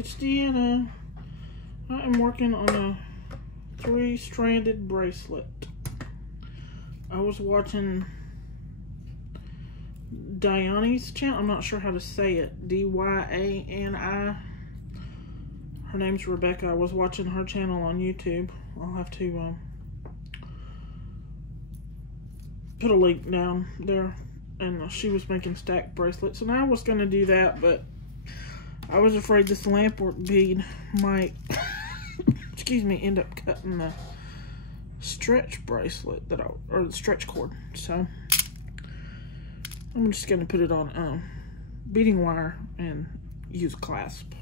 it's Deanna. I am working on a 3-stranded bracelet. I was watching Diani's channel. I'm not sure how to say it. D-Y-A-N-I. Her name's Rebecca. I was watching her channel on YouTube. I'll have to put a link down there. And she was making stacked bracelets. And I was going to do that, but I was afraid this lampwork bead might, excuse me, end up cutting the stretch bracelet or the stretch cord. So I'm just going to put it on beading wire and use a clasp.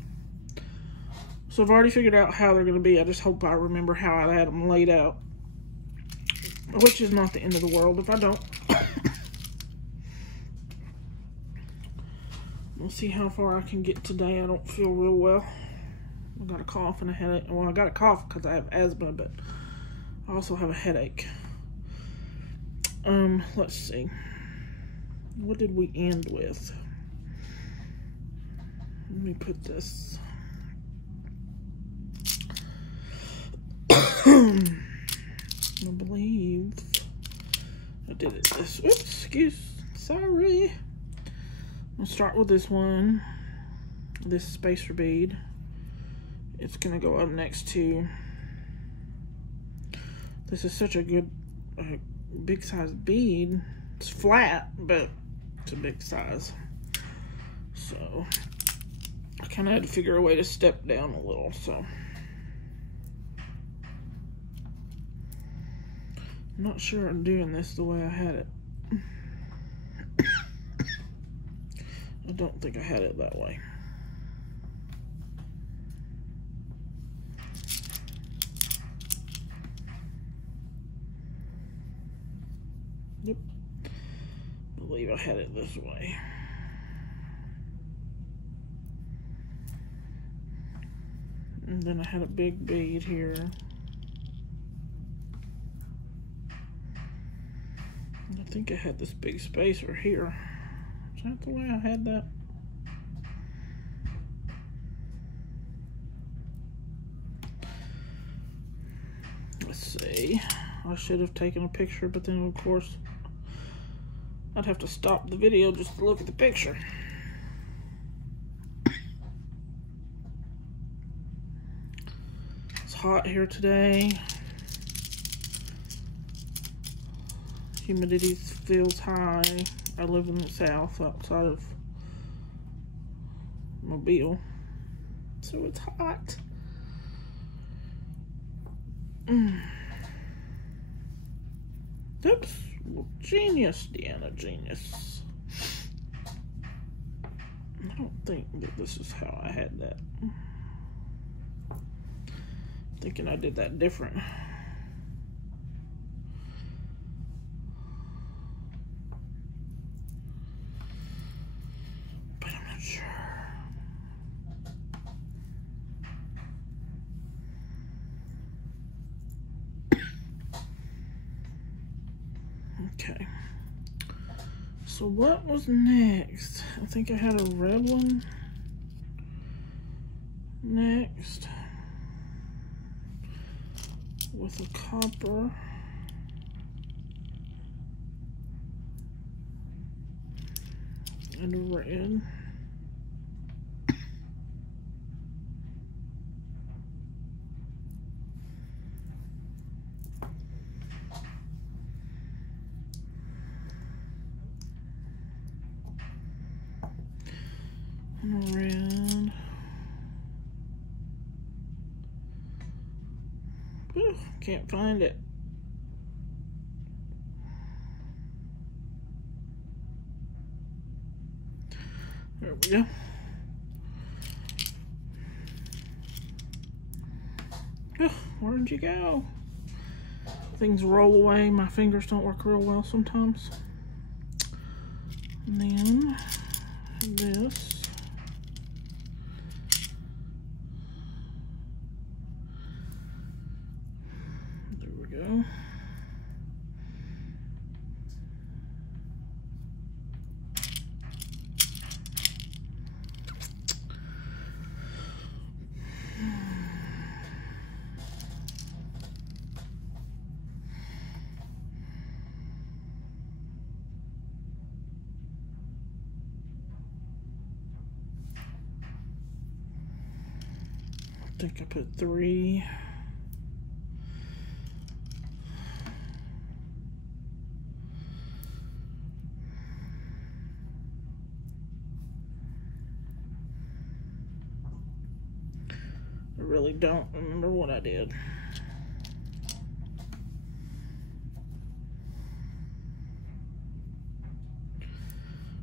So I've already figured out how they're going to be. I just hope I remember how I had them laid out, which is not the end of the world if I don't. We'll see how far I can get today. I don't feel real well. I got a cough and a headache. Well, I got a cough because I have asthma, but I also have a headache. Let's see. What did we end with? Let me put this. I believe I did it this. Oops, sorry. I'll start with this one, this spacer bead. It's gonna go up next to, this is such a good, big size bead. It's flat, but it's a big size. So, I kinda had to figure a way to step down a little, so. I'm not sure I'm doing this the way I had it. I don't think I had it that way. Yep. I believe I had it this way. And then I had a big bead here. I think I had this big spacer here. Is that the way I had that? Let's see. I should have taken a picture, but then of course I'd have to stop the video just to look at the picture. It's hot here today. Humidity feels high. I live in the south outside of Mobile, so it's hot. Oops, well, genius, Deanna, genius. I don't think that this is how I had that. I'm thinking I did that different. Okay, so what was next? I think I had a red one next with a copper. And a red. Red. Ooh, can't find it. There we go. Oh, where'd you go? Things roll away. My fingers don't work real well sometimes. And then this. Go. think I put 3. I really don't remember what I did.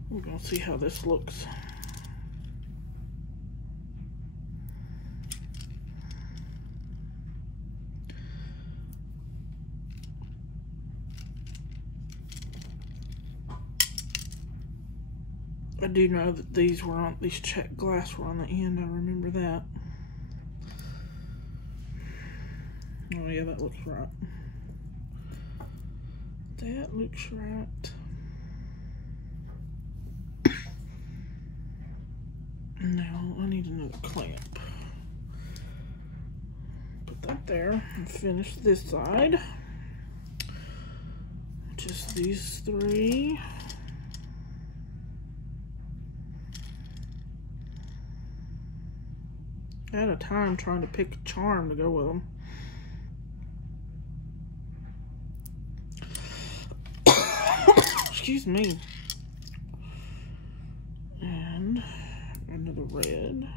We're gonna see how this looks. I do know that these check glass were on the end. I remember that. Oh yeah, that looks right. That looks right. Now I need another clamp. Put that there and finish this side. Just these 3. I had a time trying to pick a charm to go with them. Excuse me. And another red.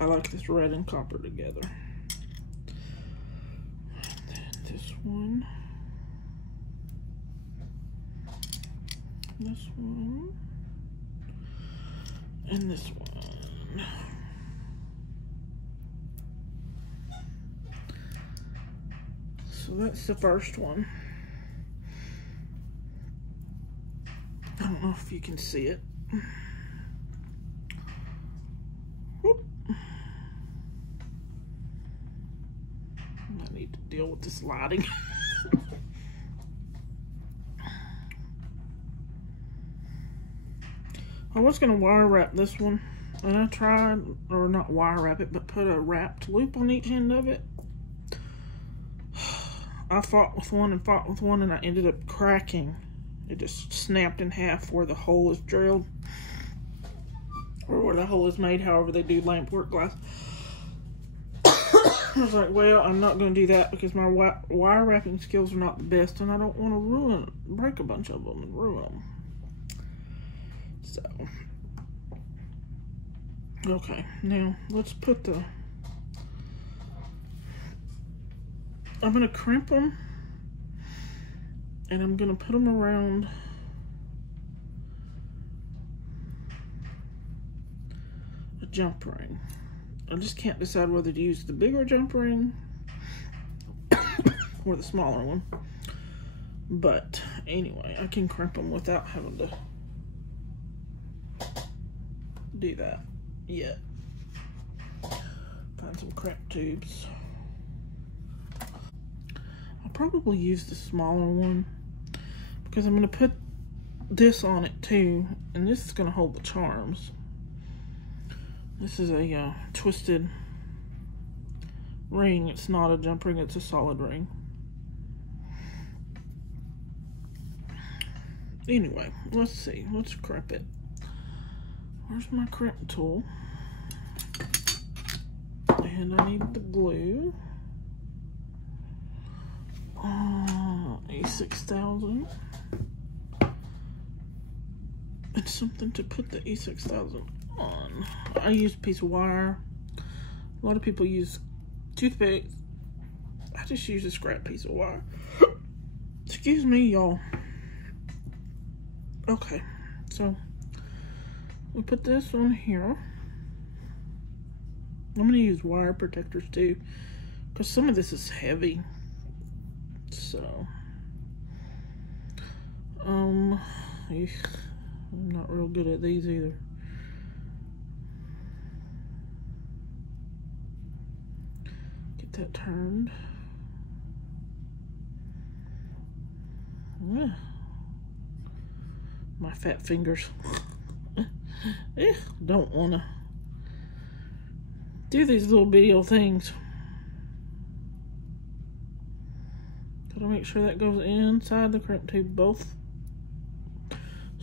I like this red and copper together. And then this one. This one. And this one. So that's the first one. I don't know if you can see it. Whoop. I need to deal with this lighting. I was going to wire wrap this one, and I tried, or not wire wrap it, but put a wrapped loop on each end of it. I fought with one and fought with one, and I ended up cracking. It just snapped in half where the hole is drilled, or where the hole is made, however they do lamp work glass. I was like, well, I'm not going to do that because my wire wrapping skills are not the best, and I don't want to break a bunch of them and ruin them. So, okay, now let's put the, I'm going to crimp them, and I'm going to put them around a jump ring. I just can't decide whether to use the bigger jump ring or the smaller one. But anyway, I can crimp them without having to do that yet. Find some crimp tubes. I'll probably use the smaller one because I'm going to put this on it too, and this is going to hold the charms. This is a twisted ring. It's not a jump ring, it's a solid ring. Anyway, let's see. Let's crimp it. Where's my crimp tool? And I need the glue. E6000. And something to put the E6000 on. I use a piece of wire. A lot of people use toothpicks. I just use a scrap piece of wire. Excuse me, y'all. Okay, so we put this on here. I'm going to use wire protectors too, because some of this is heavy. So, I'm not real good at these either. Get that turned. Yeah. My fat fingers. Don't want to do these little bitty old things. Gotta make sure that goes inside the crimp tube both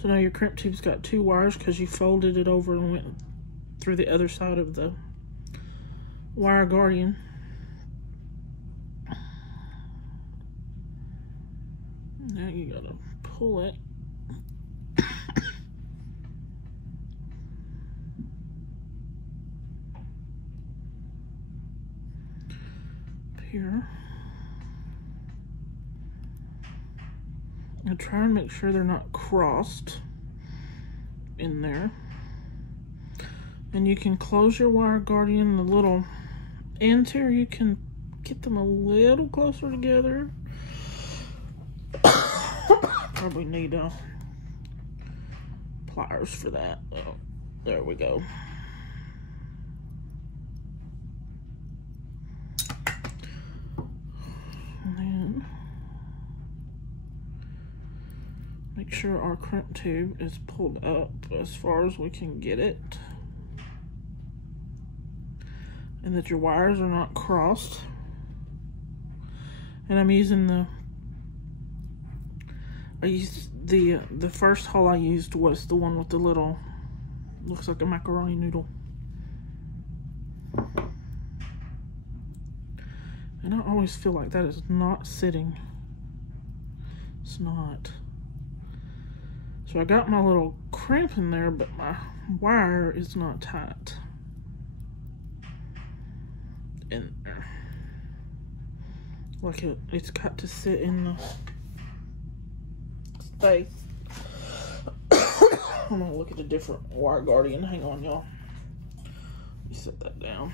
So now your crimp tube's got 2 wires because you folded it over and went through the other side of the wire guardian. Now you gotta pull it. Here. And try and make sure they're not crossed in there. And you can close your wire guardian, the little ends here, you can get them a little closer together. Probably need pliers for that. Oh, there we go. And then make sure our crimp tube is pulled up as far as we can get it. And that your wires are not crossed. And I'm using the first hole I used was the one with the little, looks like a macaroni noodle. And I always feel like that is not sitting. It's not. So I got my little crimp in there, but my wire is not tight in there. Like it's got to sit in the space. I'm gonna look at a different wire guardian. Hang on, y'all. Let me set that down.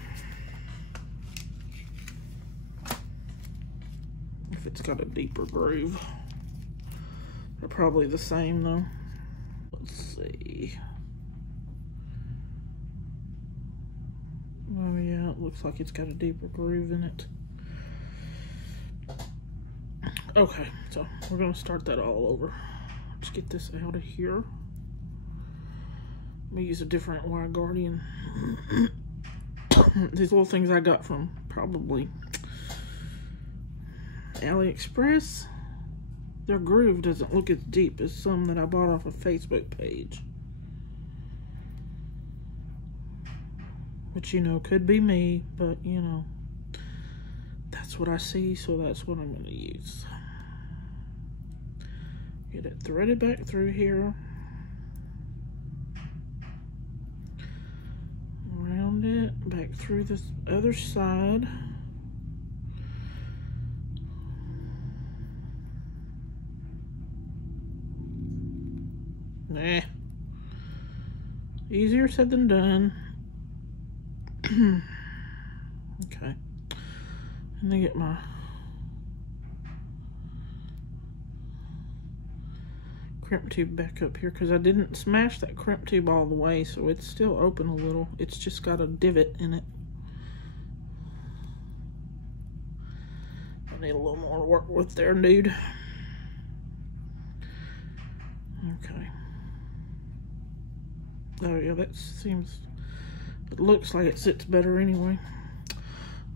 If it's got a deeper groove. They're probably the same though. Let's see. Oh yeah, it looks like it's got a deeper groove in it. Okay, so we're gonna start that all over. Let's get this out of here. Let me use a different wire guardian. These little things I got from probably AliExpress. Their groove doesn't look as deep as some that I bought off a Facebook page. Which, you know, could be me, but, you know, that's what I see, so that's what I'm going to use. Get it threaded back through here. Around it, back through this other side. Nah. Easier said than done. Okay. And then get my crimp tube back up here because I didn't smash that crimp tube all the way, so it's still open a little. It's just got a divot in it. I need a little more to work with there, dude. Okay. Oh yeah, that seems, it looks like it sits better anyway.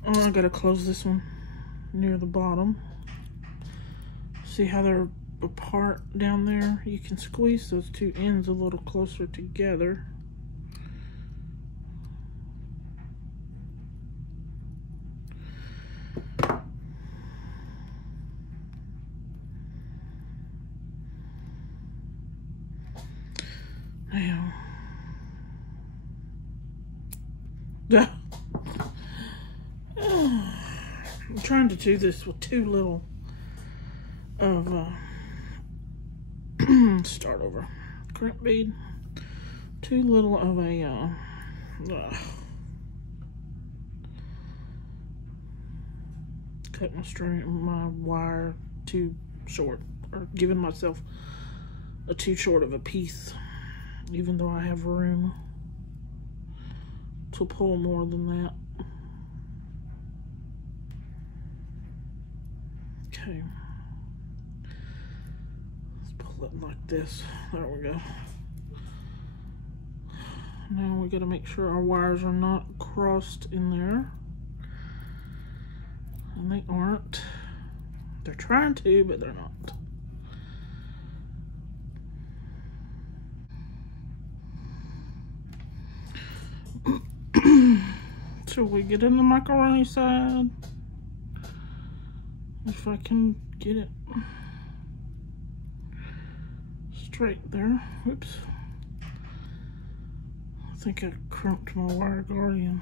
Oh, I gotta close this one near the bottom. See how they're apart down there? You can squeeze those two ends a little closer together. Now, I'm trying to do this with too little of start over. Crimp bead, too little of a cut my wire too short, or giving myself a too short of a piece, even though I have room to pull more than that. Okay. Let's pull it like this. There we go. Now we gotta make sure our wires are not crossed in there. And they aren't. They're trying to, but they're not. Shall we get in the macaroni side? If I can get it straight there. Whoops. I think I crimped my wire guardian.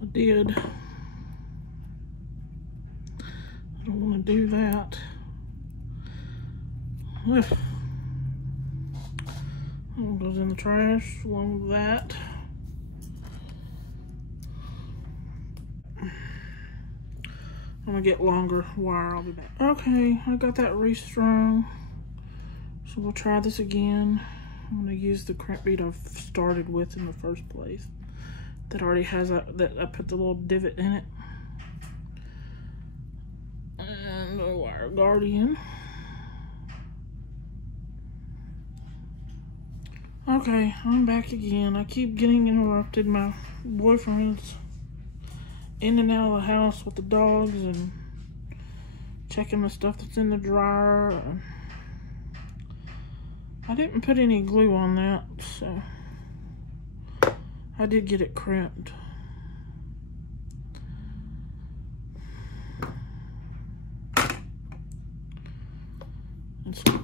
I did. I don't want to do that. That one goes in the trash along with that. I'm gonna get longer wire. I'll be back. Okay, I got that restrung. So we'll try this again. I'm gonna use the crimp bead I've started with in the first place. That already has that I put the little divot in it. And a wire guardian. Okay, I'm back again. I keep getting interrupted. My boyfriend's in and out of the house with the dogs and checking the stuff that's in the dryer. I didn't put any glue on that, so I did get it crimped.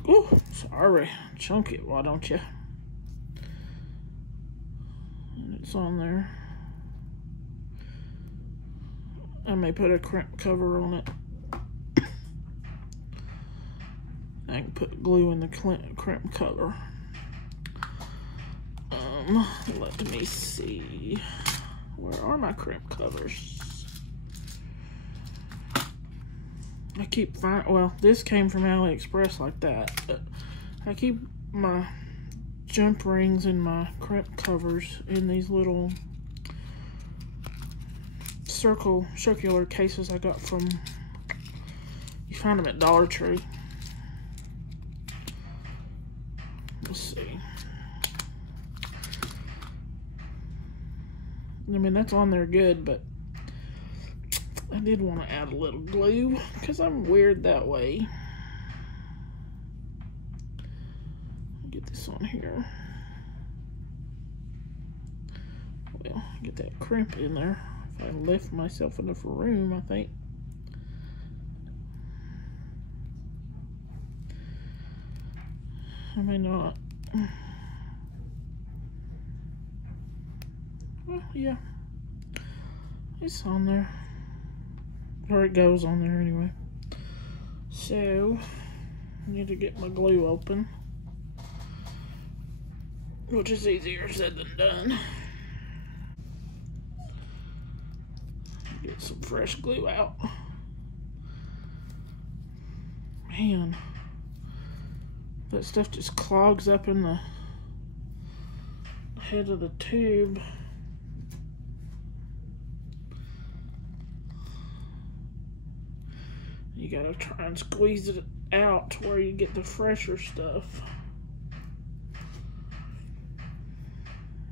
Oh, sorry. Chunk it, why don't you? And it's on there. I may put a crimp cover on it. I can put glue in the crimp cover. Let me see. Where are my crimp covers? I keep finding, well, this came from AliExpress like that, but I keep my jump rings and my crimp covers in these little circular cases I got from, you find them at Dollar Tree. Let's see. I mean, that's on there good, but I did want to add a little glue because I'm weird that way. Get this on here. Well, get that crimp in there. If I lift myself enough room, I think. I may not. Well, yeah. It's on there. Or it goes on there anyway. So, I need to get my glue open. Which is easier said than done. Get some fresh glue out. Man. That stuff just clogs up in the head of the tube. You gotta try and squeeze it out to where you get the fresher stuff.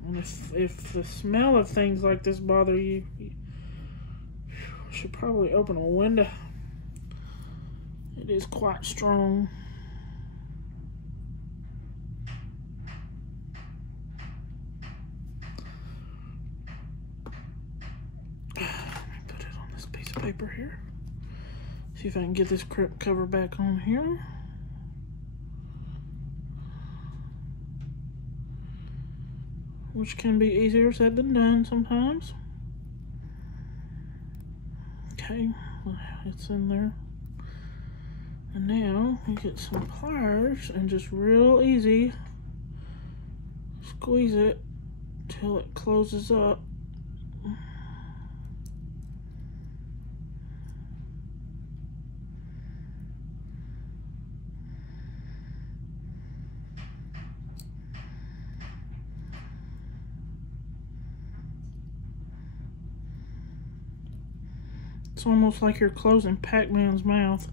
And if the smell of things like this bother you, you should probably open a window. It is quite strong. Let me put it on this piece of paper here. See if I can get this crimp cover back on here. Which can be easier said than done sometimes. Okay, well, it's in there. And now you get some pliers and just real easy squeeze it till it closes up. It's almost like you're closing Pac-Man's mouth.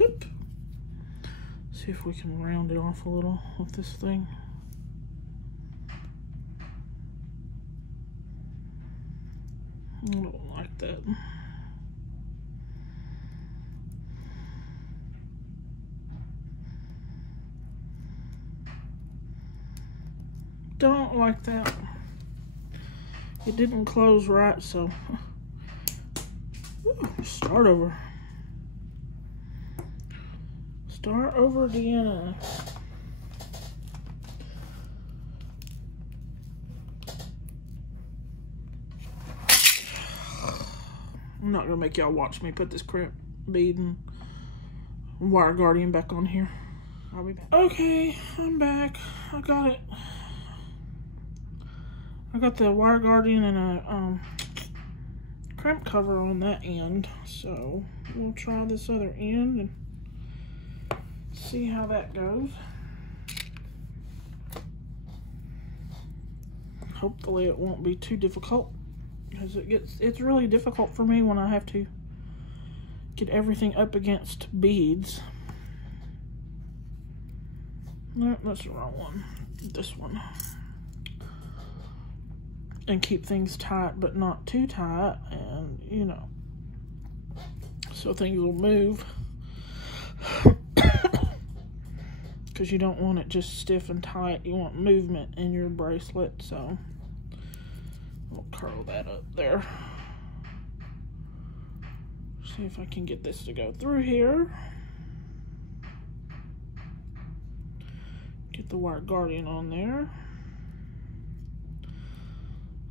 Oop. See if we can round it off a little with this thing. don't like that. It didn't close right, so start over. Start over again. I'm not gonna make y'all watch me put this crimp bead and wire guardian back on here. I'll be back. Okay, I'm back. I got it. I got the wire guardian and a crimp cover on that end, so we'll try this other end and see how that goes. Hopefully it won't be too difficult, because it's really difficult for me when I have to get everything up against beads. No, that's the wrong one. This one. And keep things tight, but not too tight, and you know, so things will move. Because you don't want it just stiff and tight. You want movement in your bracelet, so we'll curl that up there. See if I can get this to go through here. Get the wire guardian on there.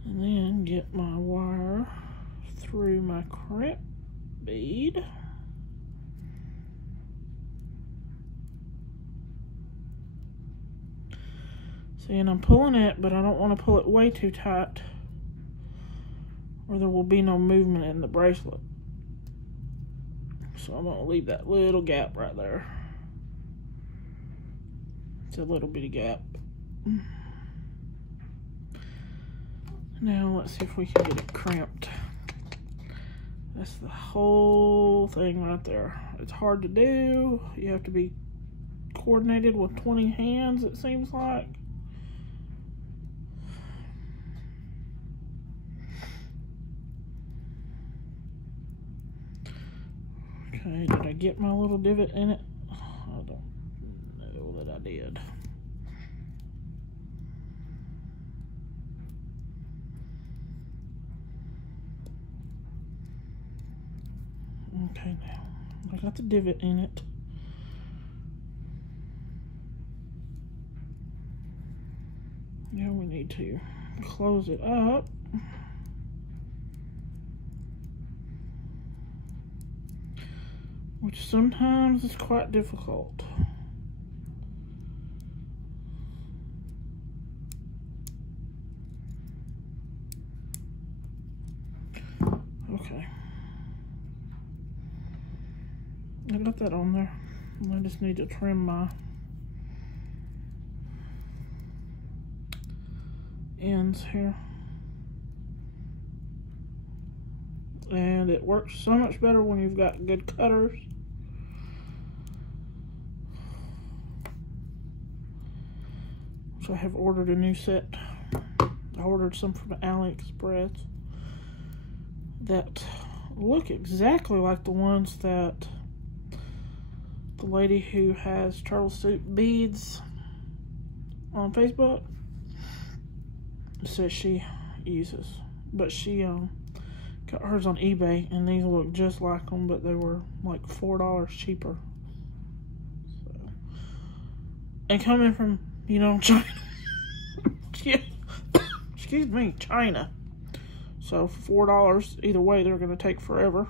And then get my wire through my crimp bead. See, and I'm pulling it, but I don't want to pull it way too tight, or there will be no movement in the bracelet. So I'm going to leave that little gap right there. It's a little bitty gap. Now let's see if we can get it crimped. That's the whole thing right there. It's hard to do. You have to be coordinated with 20 hands, it seems like. Okay, did I get my little divot in it? I don't know that I did. Okay, now I got the divot in it. Now we need to close it up. Which sometimes is quite difficult. Okay. I got that on there. I just need to trim my ends here. And it works so much better when you've got good cutters. So I have ordered a new set. I ordered some from AliExpress that look exactly like the ones that the lady who has Turtle Soup Beads on Facebook says she uses. But she got hers on eBay, and these look just like them, but they were like $4 cheaper. So, and coming from, you know, China. Excuse me, China. So $4 either way, they're going to take forever.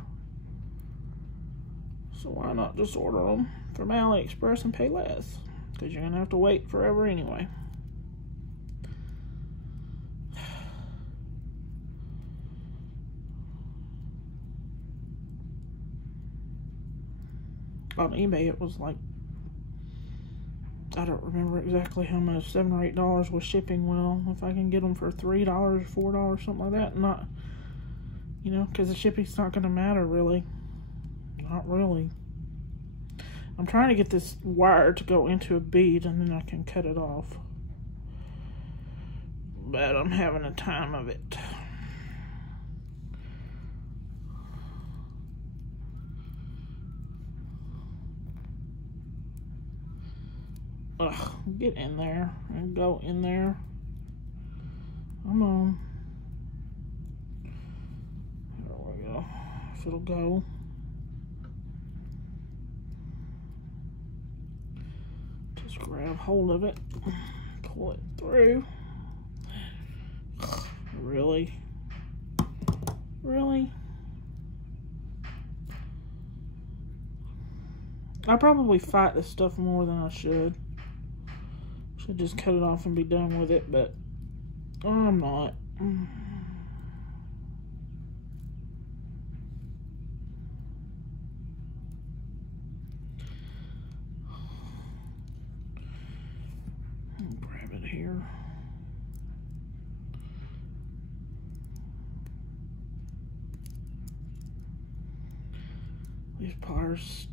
So why not just order them from AliExpress and pay less? Because you're going to have to wait forever anyway. On eBay it was like, I don't remember exactly how much, $7 or $8 with shipping. Well, if I can get them for $3 or $4, something like that, not, you know, because the shipping's not going to matter really. Not really. I'm trying to get this wire to go into a bead, and then I can cut it off. But I'm having a time of it. Ugh, get in there and go in there. Come on. There we go. If it'll go. Just grab hold of it. Pull it through. Really? Really? I probably fight this stuff more than I should. Should just cut it off and be done with it, but I'm not. I'll grab it here. These pliers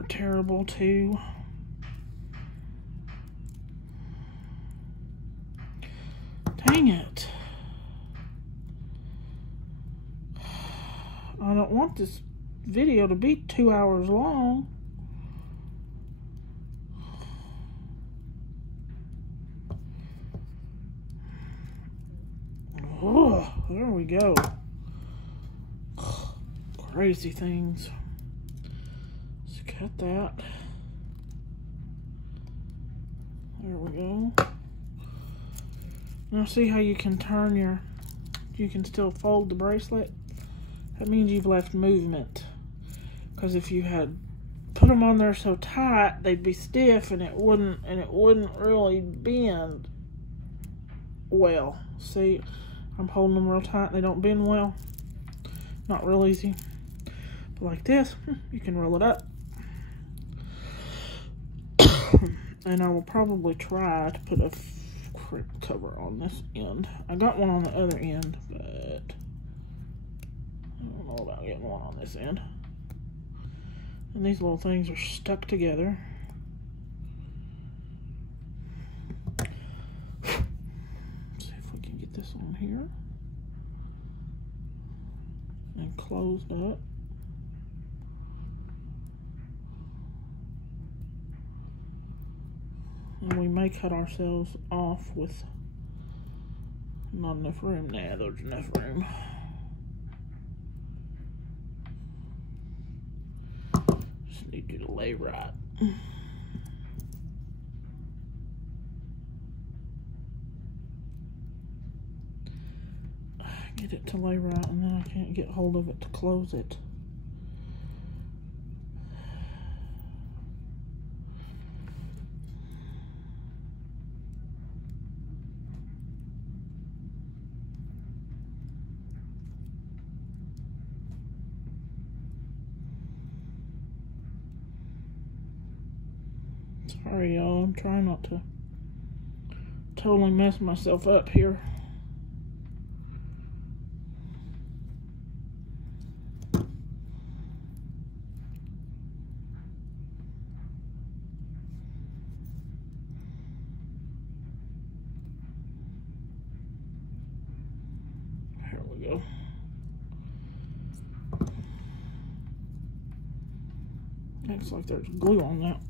are terrible too. Dang it. I don't want this video to be 2 hours long. Oh, there we go. Crazy things. Let's cut that. There we go. Now see how you can turn you can still fold the bracelet? That means you've left movement. Because if you had put them on there so tight, they'd be stiff and it wouldn't really bend well. See, I'm holding them real tight and they don't bend well. Not real easy. But like this, you can roll it up. And I will probably try to put a crib cover on this end. I got one on the other end, but I don't know about getting one on this end. And these little things are stuck together. Let's see if we can get this on here and closed up. And we may cut ourselves off with not enough room. Nah, there's enough room. Just need you to lay right. Get it to lay right, and then I can't get hold of it to close it. Sorry, y'all. I'm trying not to totally mess myself up here. Here we go. Looks like there's glue on that.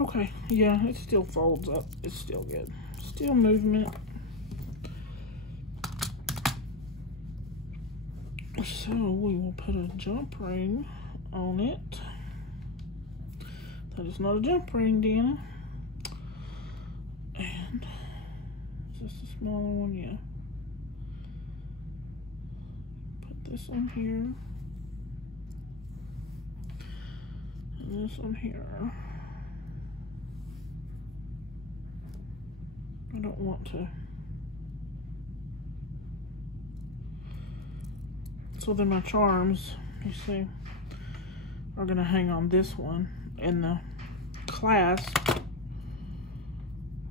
Okay, yeah, it still folds up. It's still good. Still movement. So we will put a jump ring on it. That is not a jump ring, Deanna. And is this a smaller one? Yeah. Put this on here. And this on here. I don't want to. So then my charms, you see, are gonna hang on this one, and the clasp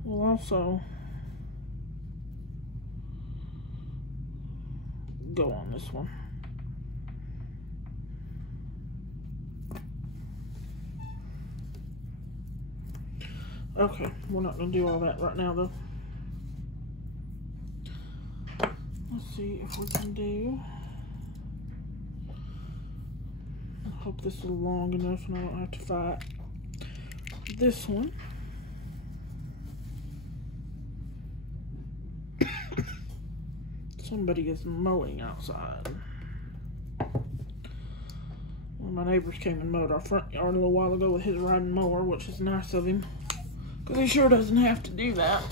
will also go on this one. Okay, we're not gonna do all that right now though. Let's see if we can do. I hope this is long enough and I don't have to fight this one. Somebody is mowing outside. One of my neighbors came and mowed our front yard a little while ago with his riding mower, which is nice of him, because he sure doesn't have to do that.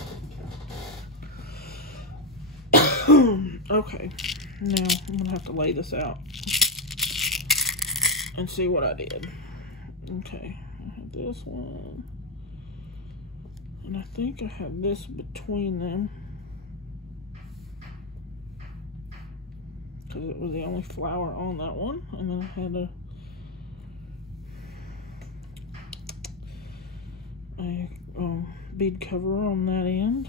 Okay, now I'm gonna have to lay this out and see what I did. Okay, I had this one, and I think I had this between them, because it was the only flower on that one, and then I had a bead cover on that end.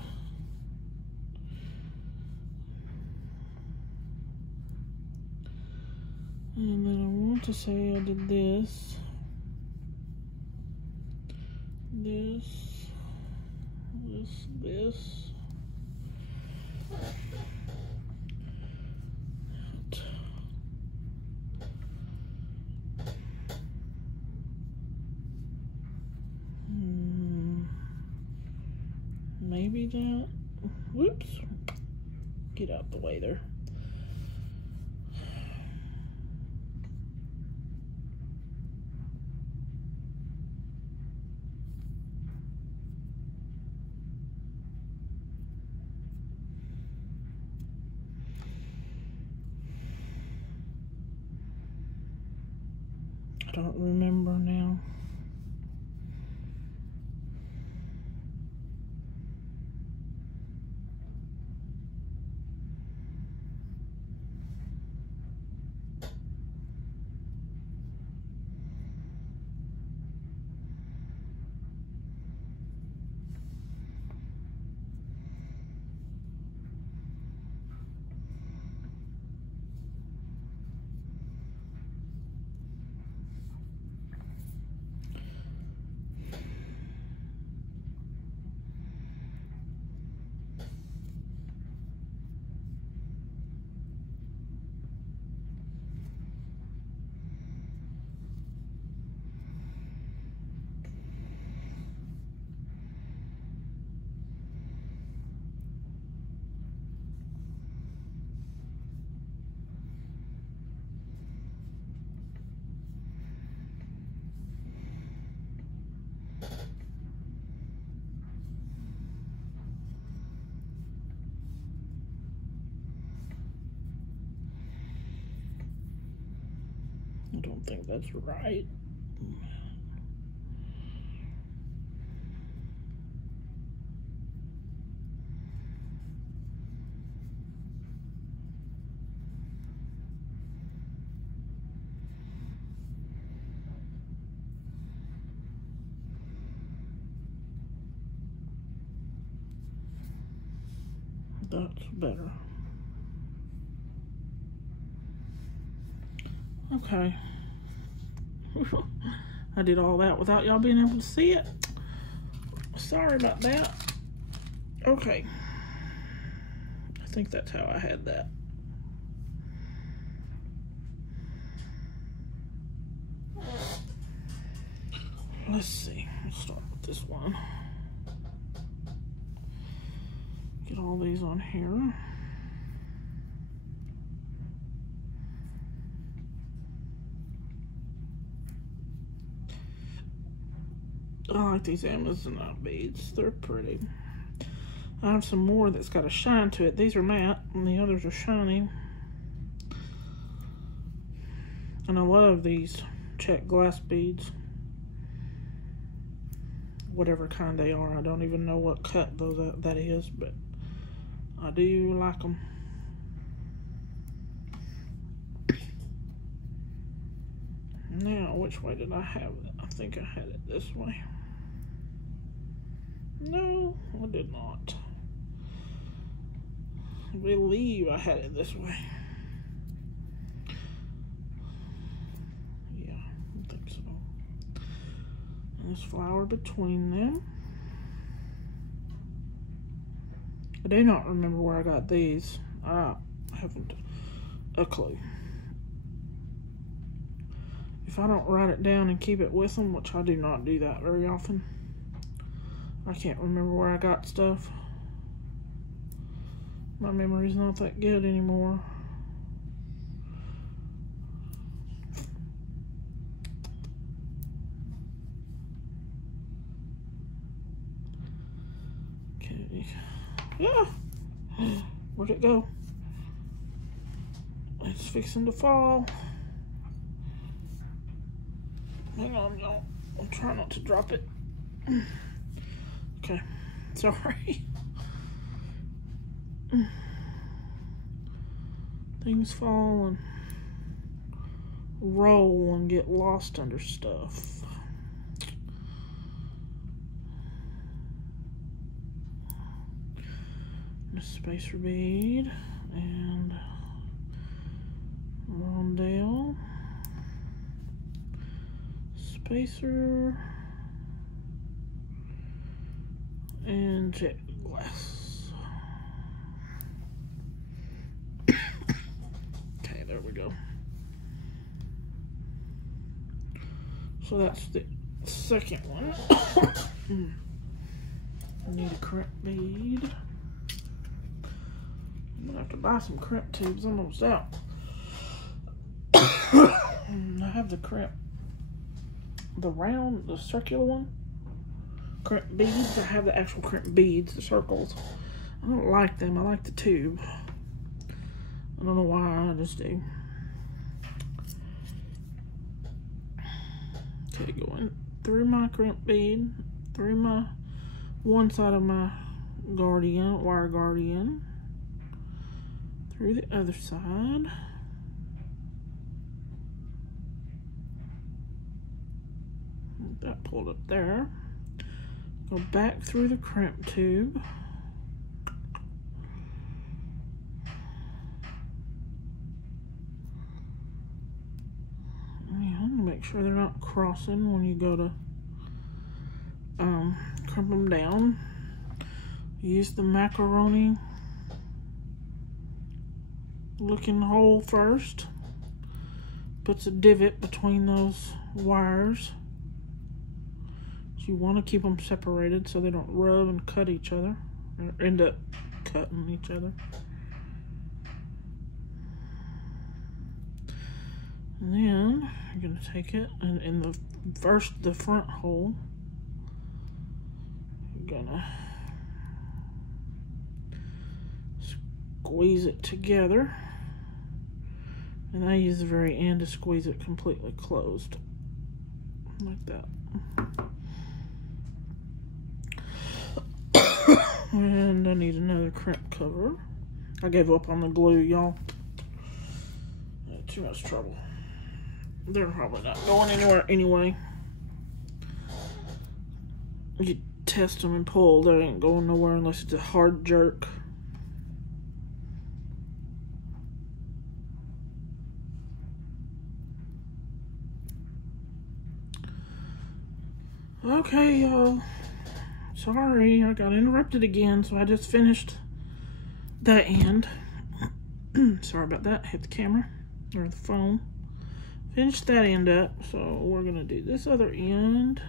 And then I want to say I did this, this. Maybe that. Whoops. Get out the way there. I don't remember now. I don't think that's right. That's better. Okay. I did all that without y'all being able to see it. Sorry about that. Okay. I think that's how I had that. Let's see. Let's start with this one. Get all these on here. I like these Amazonite beads. They're pretty. I have some more that's got a shine to it. These are matte and the others are shiny. And I love these check glass beads. Whatever kind they are. I don't even know what cut that is, but I do like them. Now, which way did I have it? I think I had it this way. No, I did not. I believe I had it this way. Yeah, I think so. And this flower between them. I do not remember where I got these. I haven't a clue. If I don't write it down and keep it with them, which I do not do that very often, I can't remember where I got stuff. My memory's not that good anymore. Okay. Yeah. Where'd it go? It's fixing to fall. Hang on, y'all. I'll try not to drop it. Okay. Sorry. Things fall and roll and get lost under stuff. A spacer bead and rondelle, spacer, and jet glass. Okay, there we go. So that's the second one. I need a crimp bead. I'm gonna have to buy some crimp tubes. I'm almost out. I have the crimp, the round, the circular one. Crimp beads. I have the actual crimp beads, the circles. I don't like them. I like the tube. I don't know why. I just do. Okay, going through my crimp bead, through my one side of my guardian, wire guardian, through the other side. That pulled up there. Go back through the crimp tube. And make sure they're not crossing when you go to crimp them down. Use the macaroni looking hole first. Puts a divot between those wires. You want to keep them separated so they don't rub and cut each other or end up cutting each other. And then you're going to take it and in the front hole, you're going to squeeze it together. And I use the very end to squeeze it completely closed. Like that. And I need another crimp cover. I gave up on the glue, y'all. Too much trouble. They're probably not going anywhere anyway. You test them and pull, they ain't going nowhere unless it's a hard jerk. Okay, y'all. Sorry, I got interrupted again, so I just finished that end. Sorry about that. Hit the camera or the phone. Finished that end up, so we're gonna do this other end.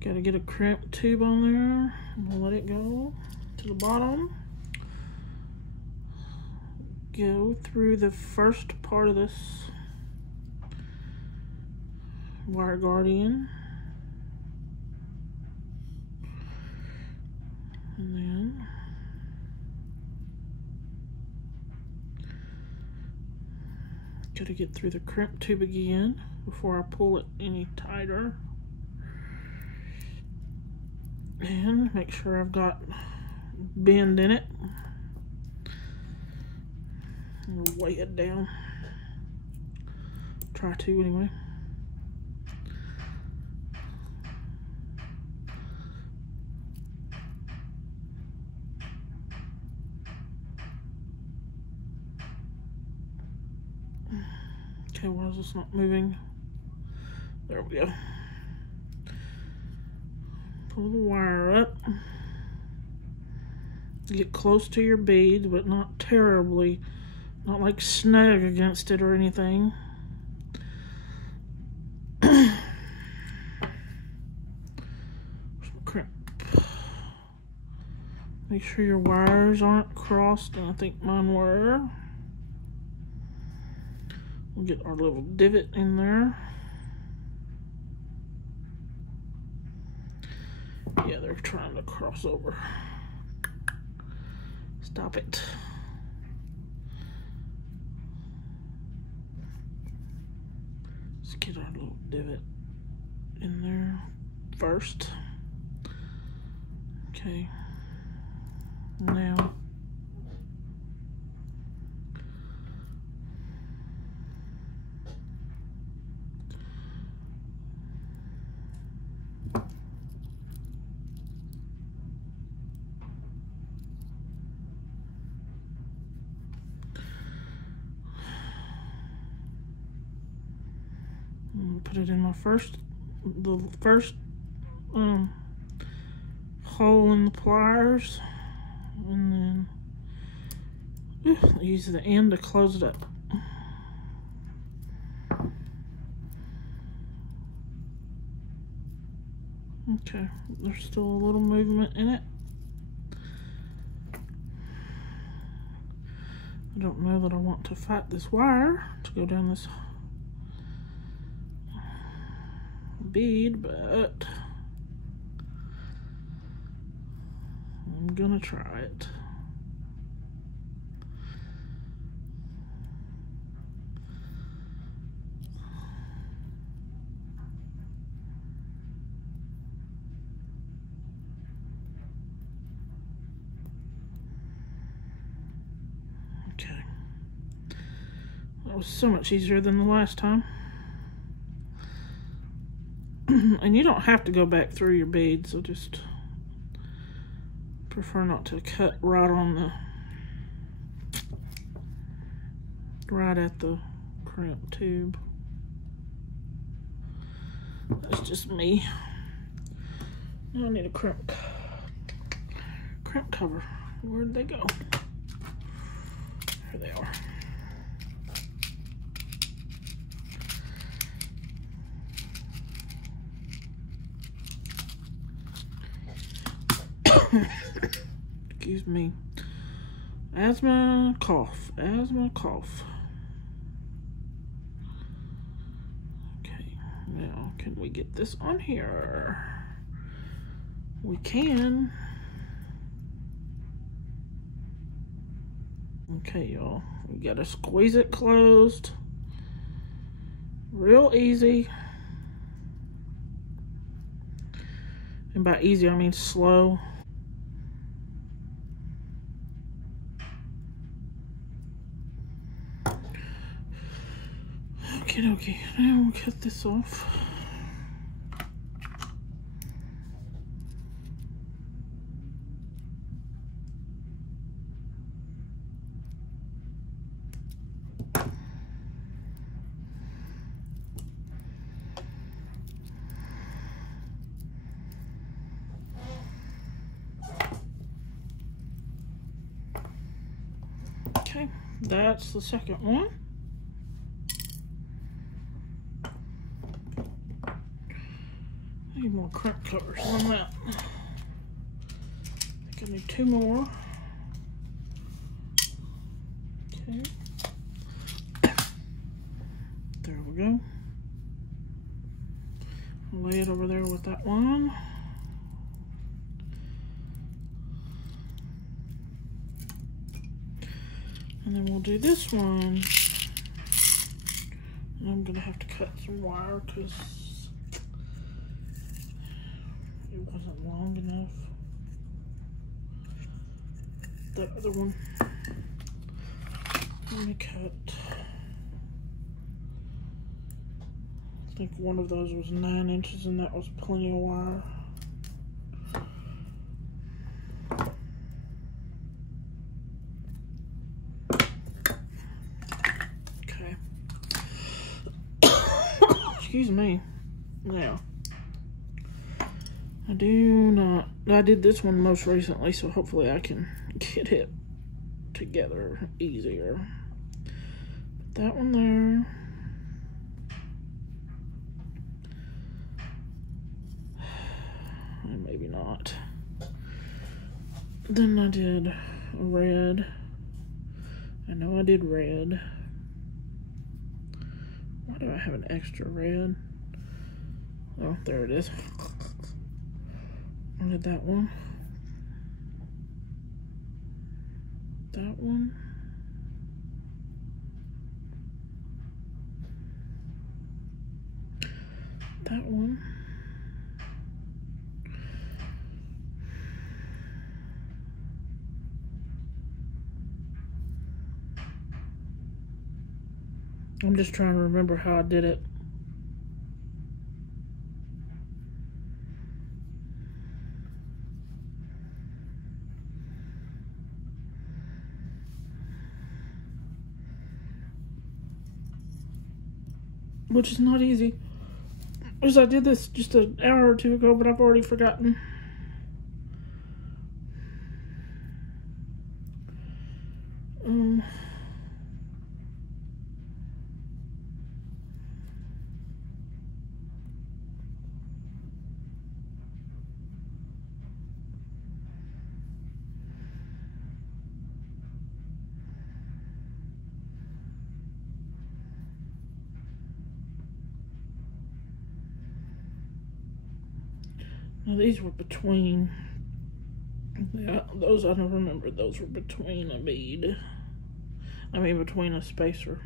Gotta get a crimp tube on there. We'll let it go to the bottom. Go through the first part of this wire guardian. And then gotta get through the crimp tube again before I pull it any tighter. And make sure I've got bend in it. And weigh it down. Try to anyway. Okay, why is this not moving? There we go. Pull the wire up. Get close to your bead, but not terribly, not like snug against it or anything. Crimp. Make sure your wires aren't crossed, and I think mine were. We'll get our little divot in there. Yeah, they're trying to cross over. Stop it. Let's get our little divot in there first. Okay. Now put it in my the first hole in the pliers, and then use the end to close it up. Okay, there's still a little movement in it. I don't know that I want to fight this wire to go down this bead, but I'm gonna try it. Okay. That was so much easier than the last time. And you don't have to go back through your beads, so just prefer not to cut right at the crimp tube. That's just me. Now I need a crimp cover. Where'd they go? Here they are. Excuse me. Asthma, cough. Asthma, cough. Okay, now can we get this on here? We can. Okay, y'all. We gotta squeeze it closed. Real easy. And by easy, I mean slow. Okay, now we'll cut this off. Okay, that's the second one. Need more crimp covers on that. I think I need 2 more. Okay. There we go. Lay it over there with that one. And then we'll do this one. And I'm gonna have to cut some wire because it wasn't long enough. The other one, let me cut. I think one of those was 9 inches and that was plenty of wire. Okay. Excuse me. Now, I did this one most recently, so hopefully I can get it together easier. Put that one there. And maybe not. Then I did red. I know I did red. Why do I have an extra red? Oh, there it is. I did that one. That one. That one. I'm just trying to remember how I did it. Which is not easy. Because I did this just an hour or two ago, but I've already forgotten. Now these were between. Yeah, those I don't remember. Those were between a bead. I mean, between a spacer.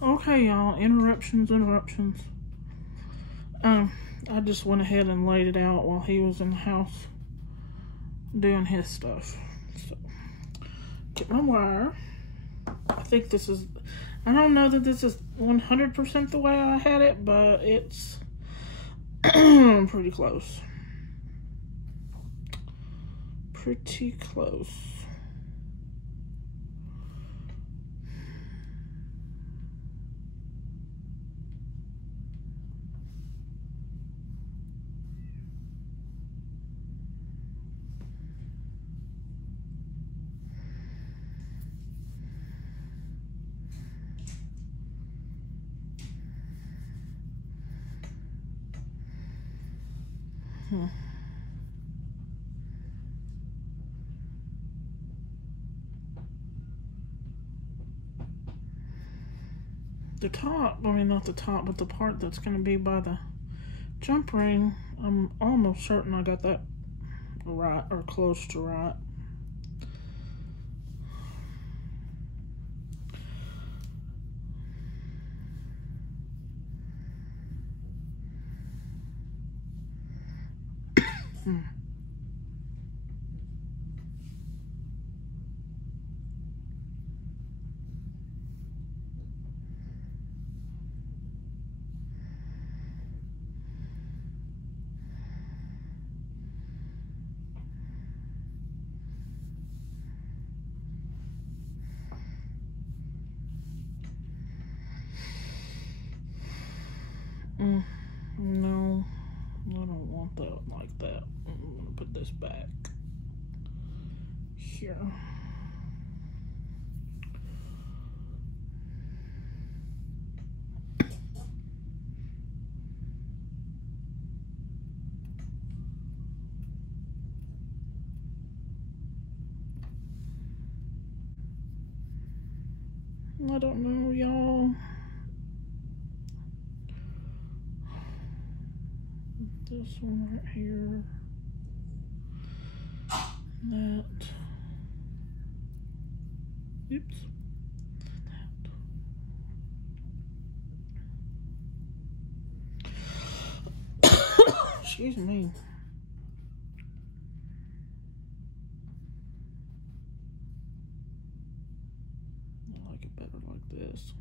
Okay, y'all. Interruptions. I just went ahead and laid it out while he was in the house doing his stuff. So, get my wire. I think this is, I don't know that this is 100% the way I had it, but it's pretty close. Pretty close. The top, I mean not the top, but the part that's going to be by the jump ring, I'm almost certain I got that right or close to right. No, I don't want that like that. I'm gonna put this back here. I don't know, y'all. This one right here. That. Oops. That. Excuse me. I like it better like this.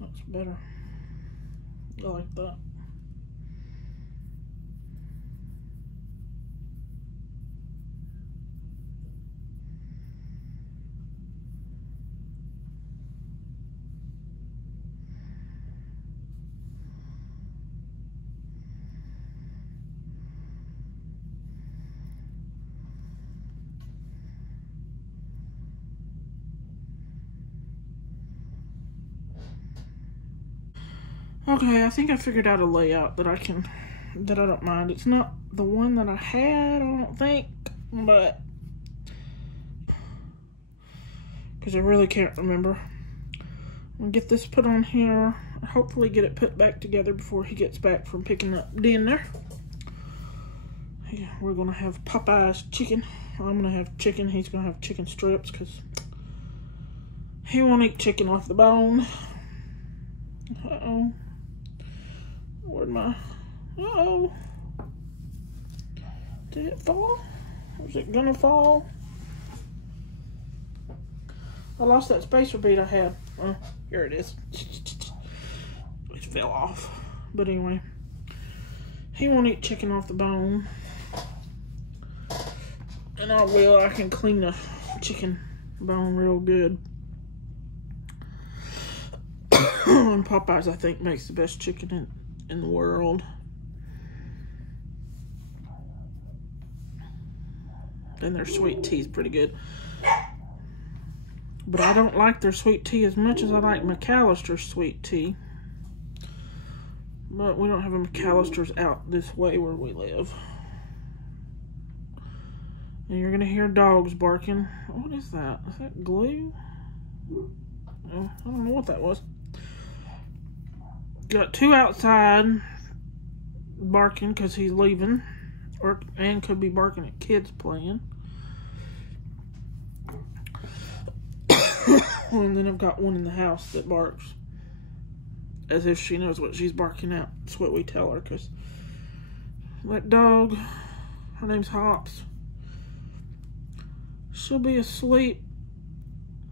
That's better. I like that. Okay, I think I figured out a layout that I don't mind. It's not the one that I had, I don't think, but because I really can't remember. I'm gonna get this put on here, hopefully get it put back together before he gets back from picking up dinner. Yeah, we're gonna have Popeye's chicken. I'm gonna have chicken, he's gonna have chicken strips because he won't eat chicken off the bone. Uh-oh. Where'd my... Uh-oh. Did it fall? Was it gonna fall? I lost that spacer bead I had. Here it is. It fell off. But anyway. He won't eat chicken off the bone. And I will. I can clean the chicken bone real good. And Popeyes, I think, makes the best chicken in the world. And their sweet tea is pretty good. But I don't like their sweet tea as much as I like McAllister's sweet tea. But we don't have a McAllister's out this way where we live. And you're going to hear dogs barking. What is that? Is that glue? Oh, I don't know what that was. Got two outside barking because he's leaving. And could be barking at kids playing. And then I've got one in the house that barks as if she knows what she's barking at. That's what we tell her, because that dog, her name's Hops, she'll be asleep,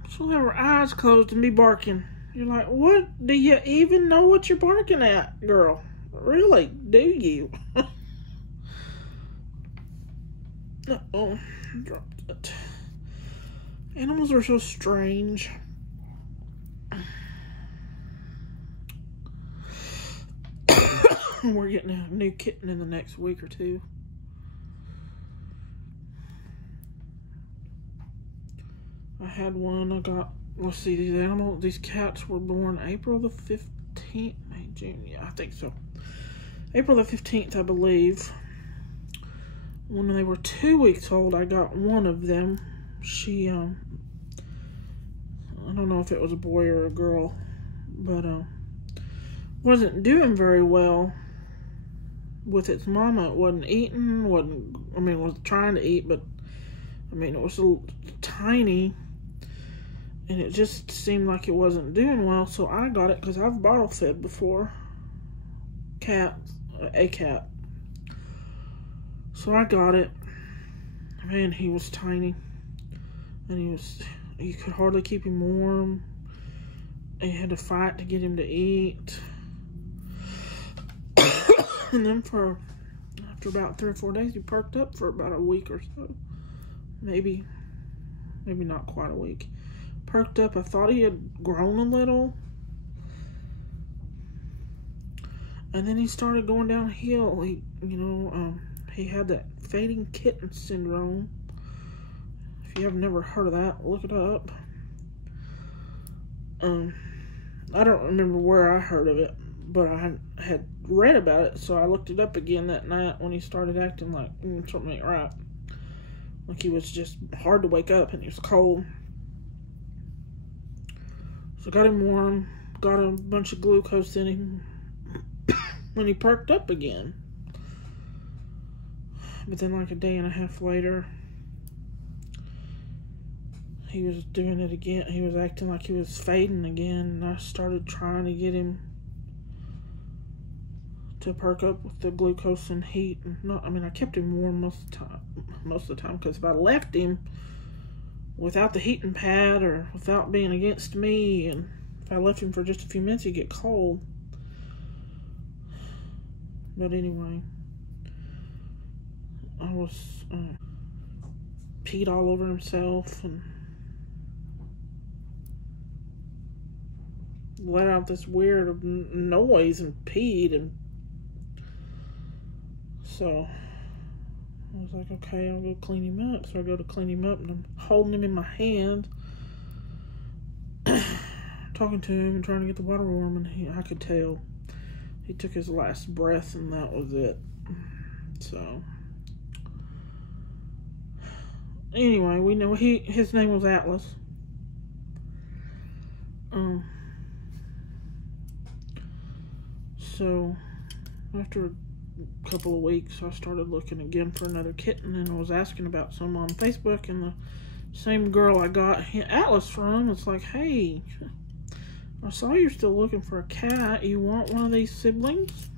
she'll have her eyes closed and be barking. You're like, what? Do you even know what you're barking at, girl? Really? Do you? Uh-oh, dropped it. Animals are so strange. We're getting a new kitten in the next week or two. I had one. I got, let's see, these cats were born April the 15th, May, June, yeah, I think so. April the 15th, I believe. When they were 2 weeks old, I got one of them. She, I don't know if it was a boy or a girl, but, wasn't doing very well with its mama. It wasn't eating, it was trying to eat, but, it was so tiny, and it just seemed like it wasn't doing well, so I got it, because I've bottle fed before. A cat. So I got it. Man, he was tiny. And you could hardly keep him warm. And you had to fight to get him to eat. And then after about 3 or 4 days, he perked up for about a week or so. Maybe not quite a week. Perked up. I thought he had grown a little. And then he started going downhill. He had that fading kitten syndrome. If you have never heard of that, look it up. I don't remember where I heard of it, but I had read about it, so I looked it up again that night when he started acting like something ain't right. Like he was just hard to wake up and he was cold. So got him warm, got a bunch of glucose in him when he perked up again. But then like a day and a half later, he was doing it again. He was acting like he was fading again, and I started trying to get him to perk up with the glucose and heat. I kept him warm most of the time, because if I left him without the heating pad or without being against me, and if I left him for just a few minutes, he'd get cold. But anyway, I was peed all over himself and let out this weird noise and peed, and so I was like, okay, I'll go clean him up. So I go to clean him up, and I'm holding him in my hand, talking to him and trying to get the water warm, and I could tell he took his last breath, and that was it. So anyway, we know his name was Atlas. So after a couple of weeks, I started looking again for another kitten, and I was asking about some on Facebook, and the same girl I got Atlas from, it's like, hey, I saw you're still looking for a cat. You want one of these siblings?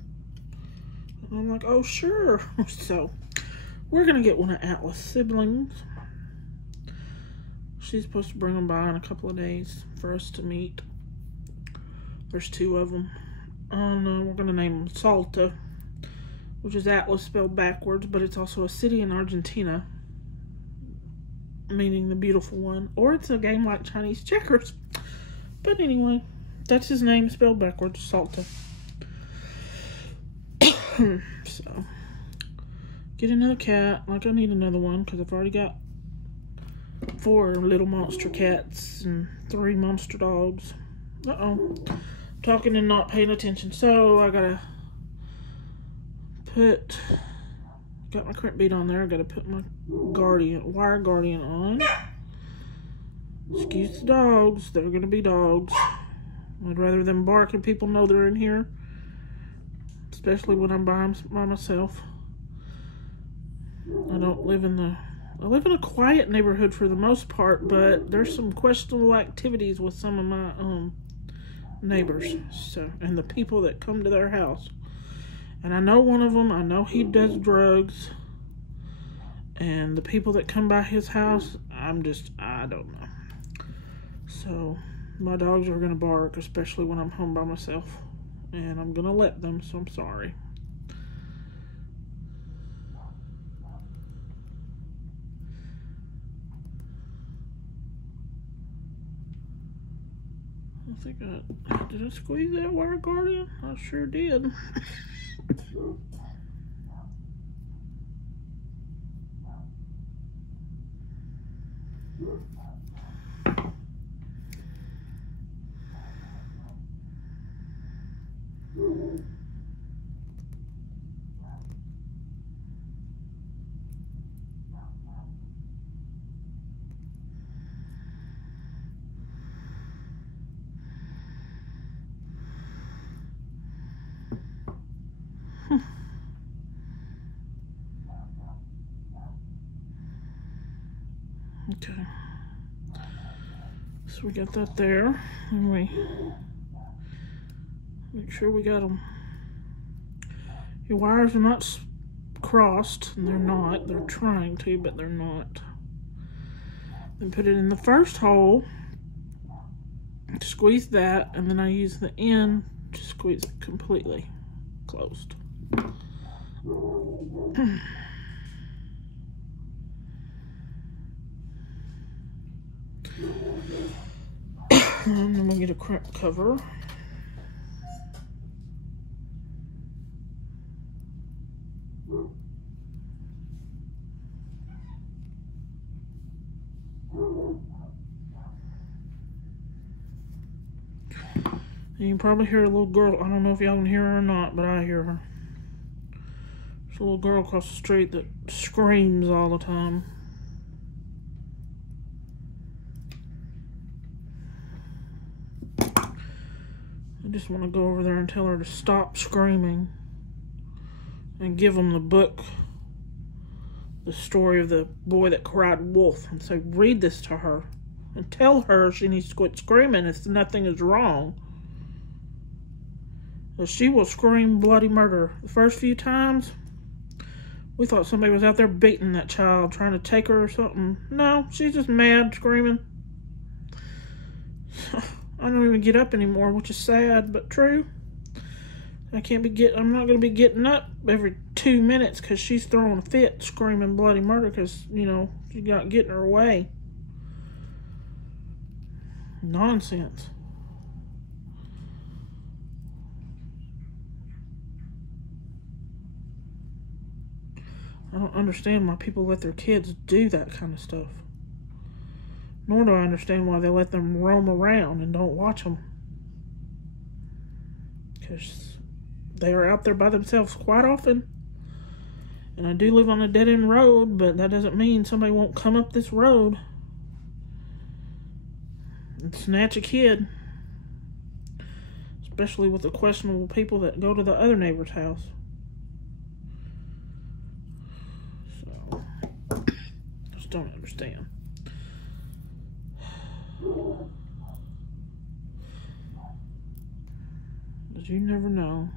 And I'm like, oh, sure. So we're going to get one of Atlas' siblings. She's supposed to bring them by in a couple of days for us to meet. There's 2 of them. We're going to name them Salta, which is Atlas spelled backwards, but it's also a city in Argentina, meaning the beautiful one. Or it's a game like Chinese checkers. But anyway, that's his name spelled backwards, Salta. So, get another cat. Like, I need another one, because I've already got 4 little monster cats and 3 monster dogs. Talking and not paying attention. So, I gotta got my crankbait on there. I gotta put my wire guardian on. Excuse the dogs. They're gonna be dogs. I'd rather them bark and people know they're in here, especially when I'm by myself. I live in a quiet neighborhood for the most part, but there's some questionable activities with some of my neighbors, and the people that come to their house. And I know one of them, I know he does drugs, and the people that come by his house, I don't know. So my dogs are gonna bark, especially when I'm home by myself, and I'm gonna let them, so I'm sorry. Did I squeeze that wire guardian? I sure did. Okay, so we got that there, and we make sure we got them. Your wires are not crossed, and they're not. They're trying to, but they're not. Then put it in the first hole, squeeze that, and then I use the end to squeeze it completely closed. And then we'll get a crack cover. And you can probably hear a little girl. I don't know if y'all can hear her or not, but I hear her. There's a little girl across the street that screams all the time. I just want to go over there and tell her to stop screaming and give them the book, the story of the boy that cried wolf, and say, read this to her. and tell her she needs to quit screaming if nothing is wrong. But she will scream bloody murder. The first few times, we thought somebody was out there beating that child, trying to take her or something. No, she's just mad, screaming. I don't even get up anymore, which is sad, but true. I'm not going to be getting up every 2 minutes because she's throwing a fit, screaming bloody murder because, you know, she got getting her way. Nonsense. I don't understand why people let their kids do that kind of stuff. Nor do I understand why they let them roam around and don't watch them. Because they are out there by themselves quite often. And I do live on a dead-end road, but that doesn't mean somebody won't come up this road and snatch a kid. Especially with the questionable people that go to the other neighbor's house. So, just don't understand. But you never know.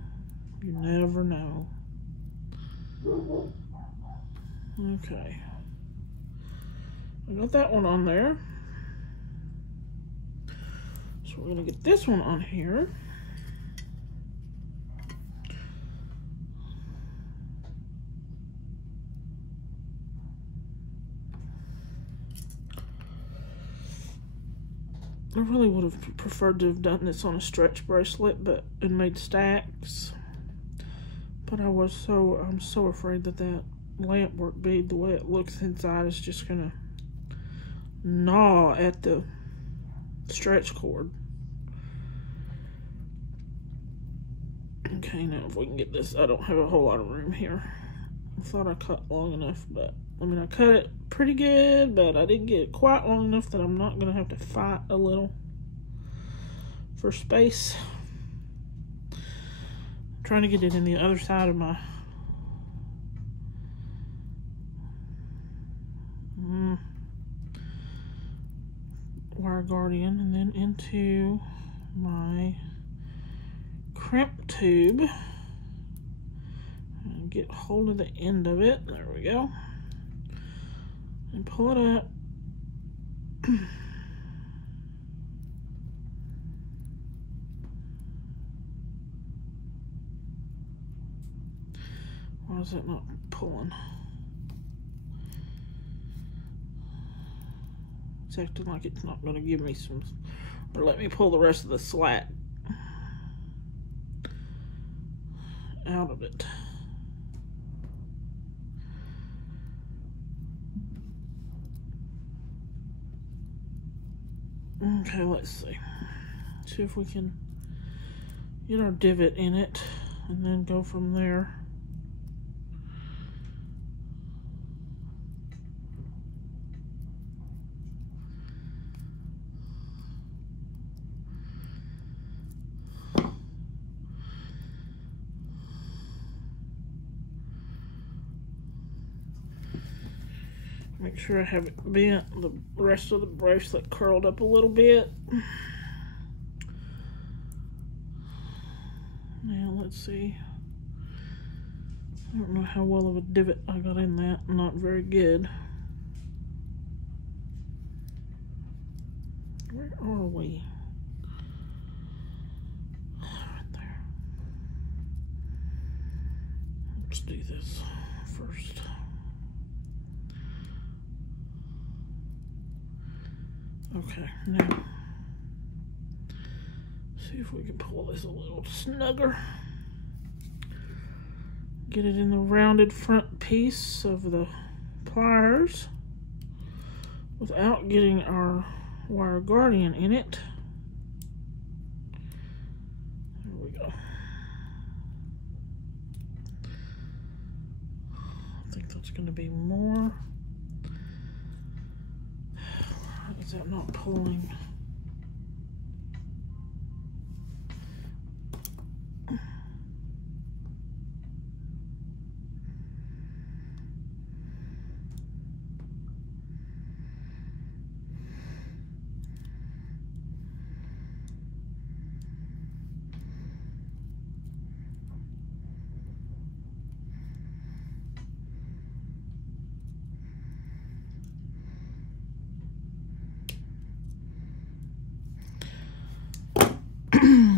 You never know. Okay. I got that one on there. So we're going to get this one on here. I really would have preferred to have done this on a stretch bracelet, and made stacks. But I'm so afraid that lamp work bead, the way it looks inside, is just gonna gnaw at the stretch cord. Okay, now if we can get this, I don't have a whole lot of room here. I thought I cut long enough, but I mean, I cut it pretty good, but I didn't get it quite long enough that I'm not gonna have to fight a little for space. I'm trying to get it in the other side of my wire guardian, and then into my crimp tube and get hold of the end of it. There we go. And pull it up. Why is it not pulling? It's acting like it's not going to give me some, or let me pull the rest of the slat out of it. Okay, let's see. See if we can get our divot in it and then go from there. Make sure I have it bent, the rest of the bracelet curled up a little bit. Now let's see. I don't know how well of a divot I got in that. Not very good. Where are we? Right there. Let's do this first. Okay, now see if we can pull this a little snugger. Get it in the rounded front piece of the pliers without getting our wire guardian in it. There we go. I think that's going to be more. Is that not pulling? Okay.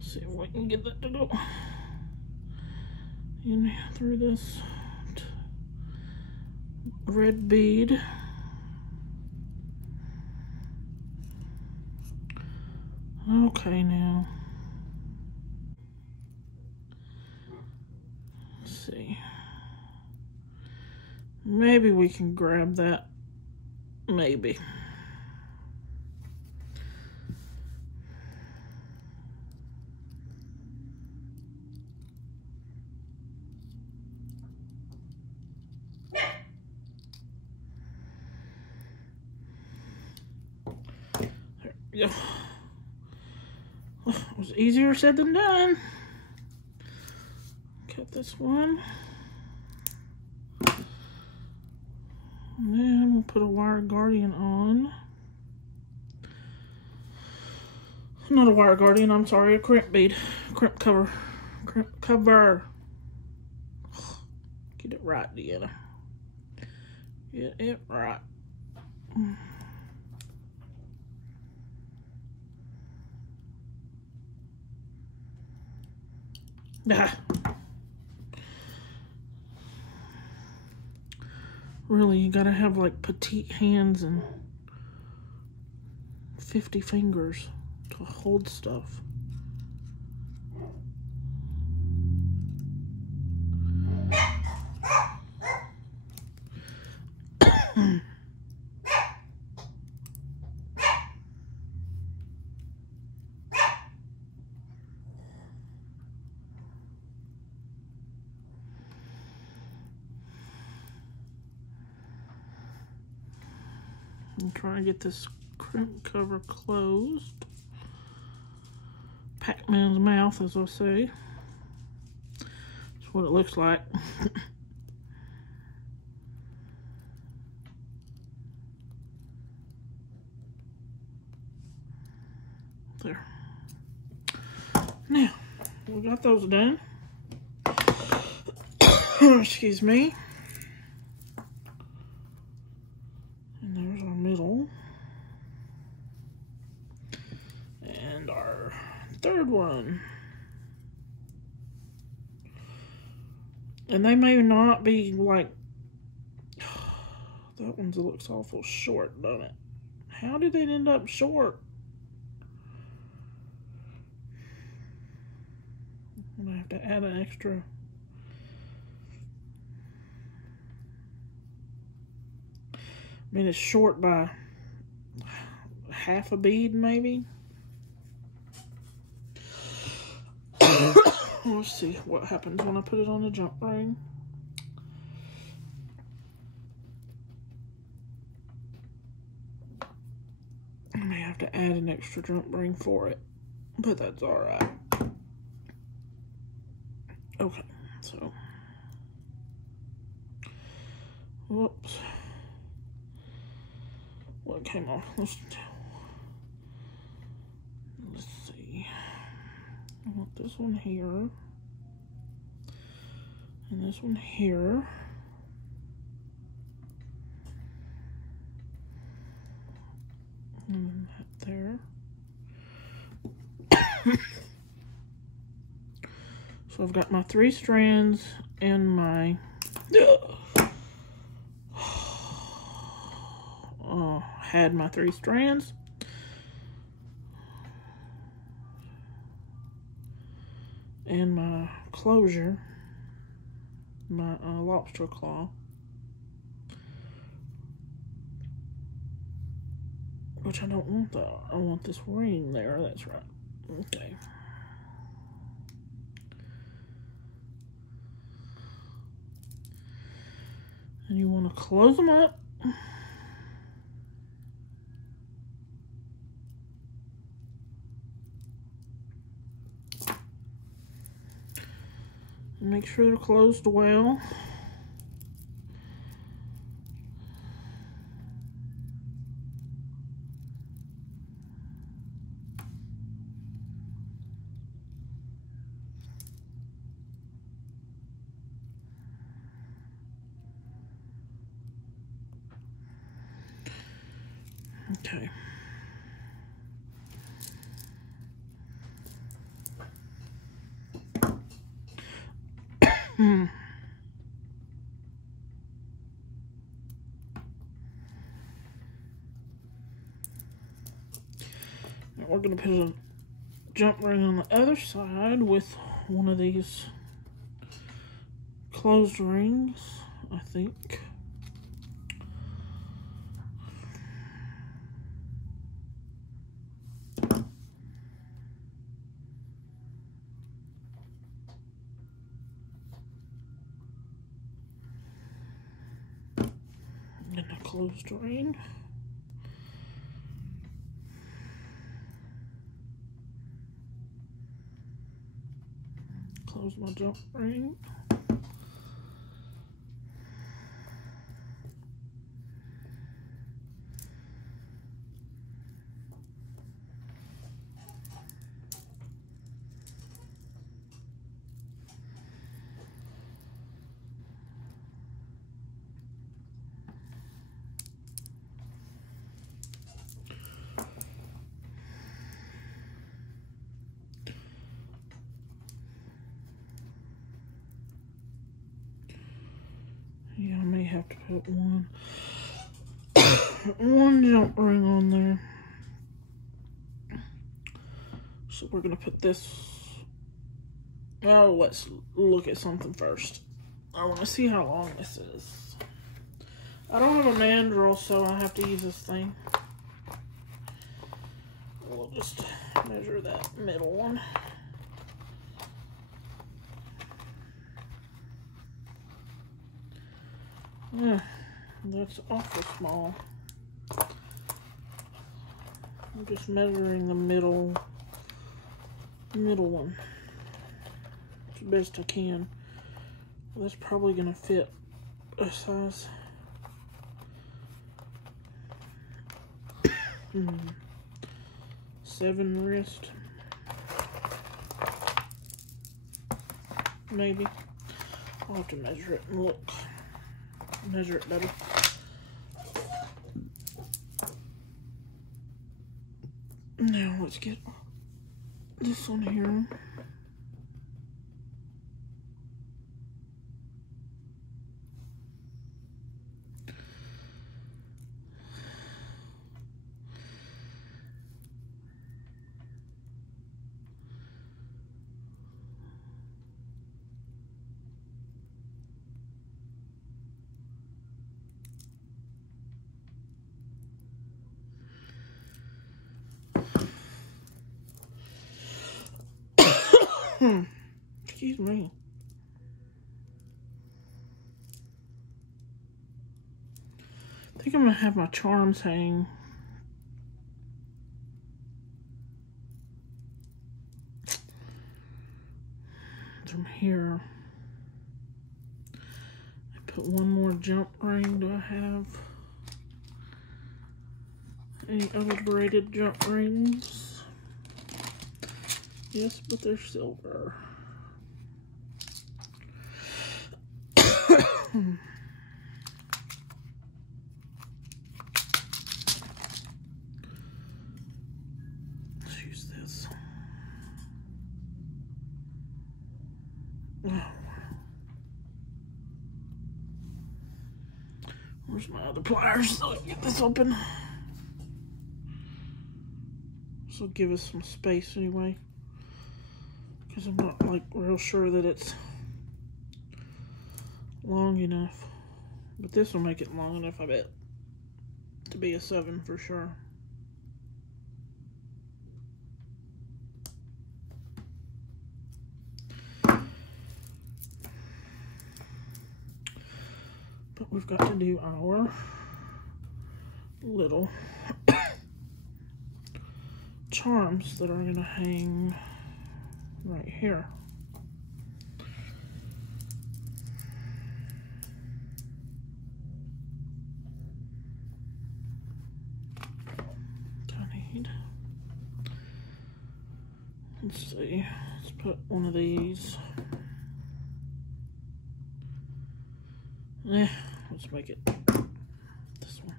See if we can get that to go in through this red bead. Okay, now let's see. Maybe we can grab that. Maybe. There we go. It was easier said than done. Cut this one. And then we'll put a wire guardian on. Not a wire guardian, I'm sorry, a crimp bead. Crimp cover. Crimp cover. Get it right, Deanna. Get it right. Ah. Really, you gotta have like petite hands and 50 fingers to hold stuff. I'm trying to get this crimp cover closed. Pac-Man's mouth, as I say. That's what it looks like. There. Now, we got those done. Excuse me. And there's our middle. And our third one. And they may not be like... That one looks awful short, doesn't it? How did it end up short? I'm gonna have to add an extra. I mean, it's short by half a bead, maybe. Let's see what happens when I put it on the jump ring. I may have to add an extra jump ring for it, but that's all right. Okay, so, whoops, what came off? Let's see. I want this one here, and this one here. And that there. So I've got my 3 strands and my had my 3 strands. And my closure, my lobster claw. Which I don't want that. I want this ring there. That's right. Okay. And you want to close them up. And make sure they're closed well. Okay. Now we're going to put a jump ring on the other side with one of these closed rings, I think. And a closed ring. Close my jump ring. Yeah, I may have to put one jump ring on there. So we're gonna put this. Oh, let's look at something first. I want to see how long this is. I don't have a mandrel, so I have to use this thing. We'll just measure that middle one. Yeah, that's awful small. I'm just measuring the middle one as best I can. That's probably gonna fit a size 7 wrist, maybe. I'll have to measure it and look. Measure it better. Now let's get this on here. Excuse me. I think I'm gonna have my charms hang from here. I put one more jump ring. Do I have any other braided jump rings? Yes, but they're silver. Let's use this. Oh. Where's my other pliers so I can get this open? This will give us some space anyway, because I'm not like real sure that it's long enough, but this will make it long enough, I bet, to be a 7 for sure. But we've got to do our little charms that are going to hang right here. Let's see, let's put one of these. Let's make it this one.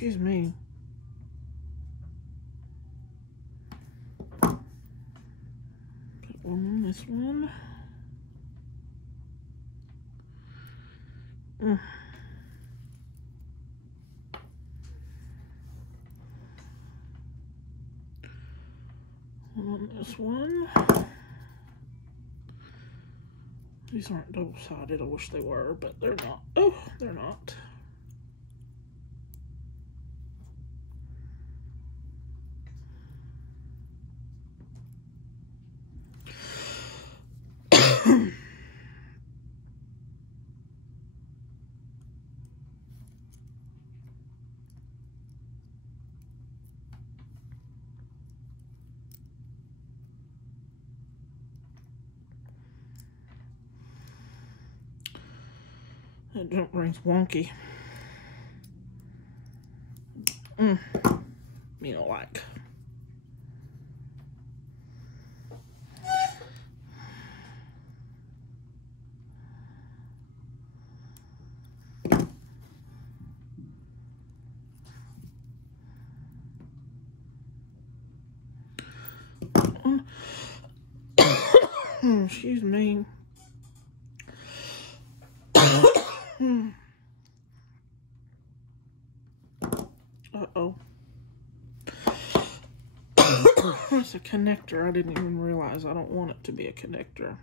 excuse me. Put one on this one. One on this one. These aren't double-sided. I wish they were, but they're not. Oh, they're not. That jump ring's wonky. You know, like. Excuse me. Uh-oh. It's a connector. I didn't even realize. I don't want it to be a connector.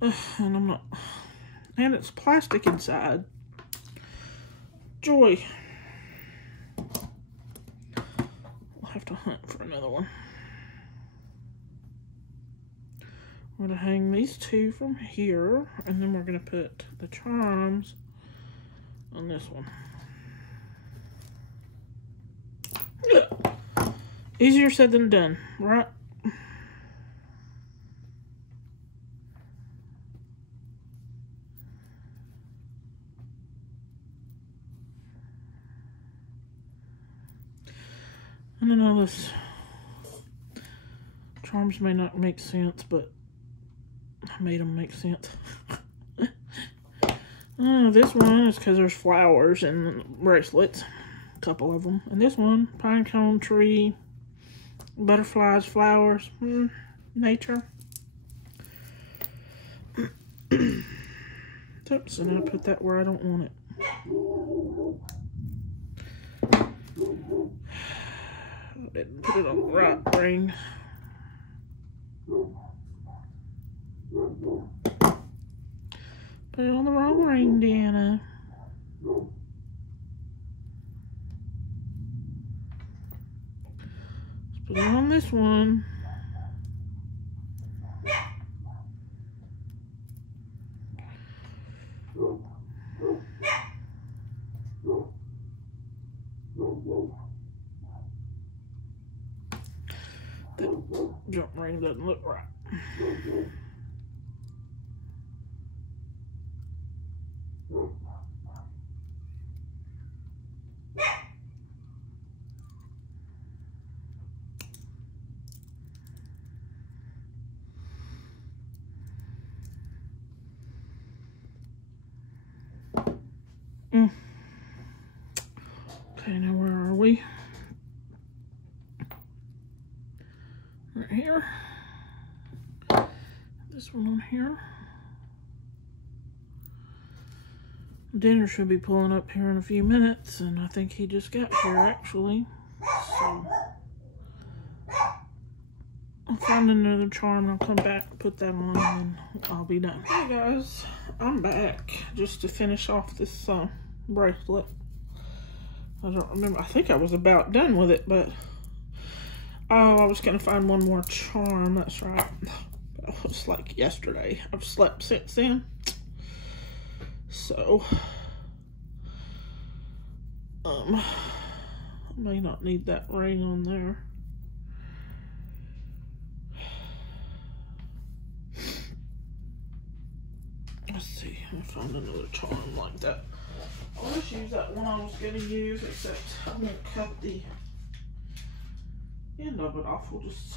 And I'm not... And it's plastic inside. Joy. We'll have to hunt for another one. We're going to hang these two from here, and then we're going to put the charms on this one. Yeah. Easier said than done, right? I don't know, this charms may not make sense, but I made them make sense. This one is because there's flowers and bracelets, a couple of them. And this one, pine cone tree, butterflies, flowers, nature. Oops, and I put that where I don't want it. I didn't put it on the right ring. Put it on the wrong ring, Deanna. Let's put it on this one. That jump ring doesn't look right. Okay, now where are we? Right here. This one on here. Dinner should be pulling up here in a few minutes, and I think he just got here actually. So I'll find another charm and I'll come back and put that on, and then I'll be done. Hey guys, I'm back just to finish off this bracelet. I don't remember. I think I was about done with it, but oh, I was gonna find one more charm. That's right. It was like yesterday. I've slept since then, so I may not need that ring on there. Let's see. I'll find another charm like that. I'll just use that one I was going to use, except I won't cut the end of it off. We'll just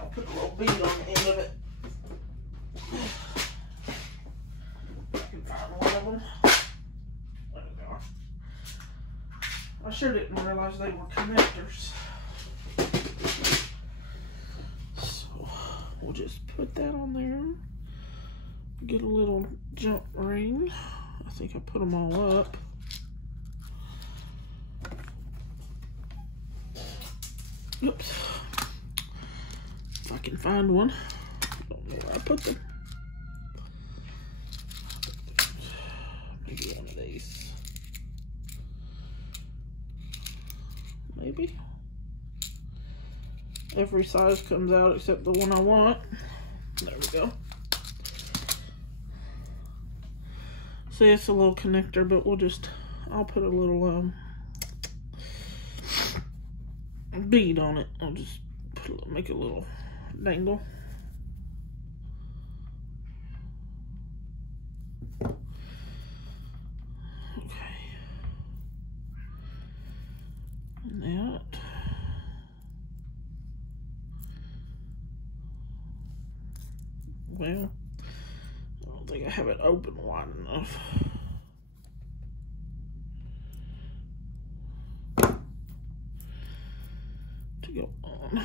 I'll put a little bead on the end of it. I can find one of them. There we go. I sure didn't realize they were connectors. So we'll just put that on there. Get a little jump ring. I think I put them all up. Oops. If I can find one. I don't know where I put them. Maybe one of these. Maybe. Every size comes out except the one I want. There we go. See, it's a little connector, but I'll put a little bead on it. I'll just make a little dangle. Okay. And that. Well, I don't think I have it open wide enough. To go on.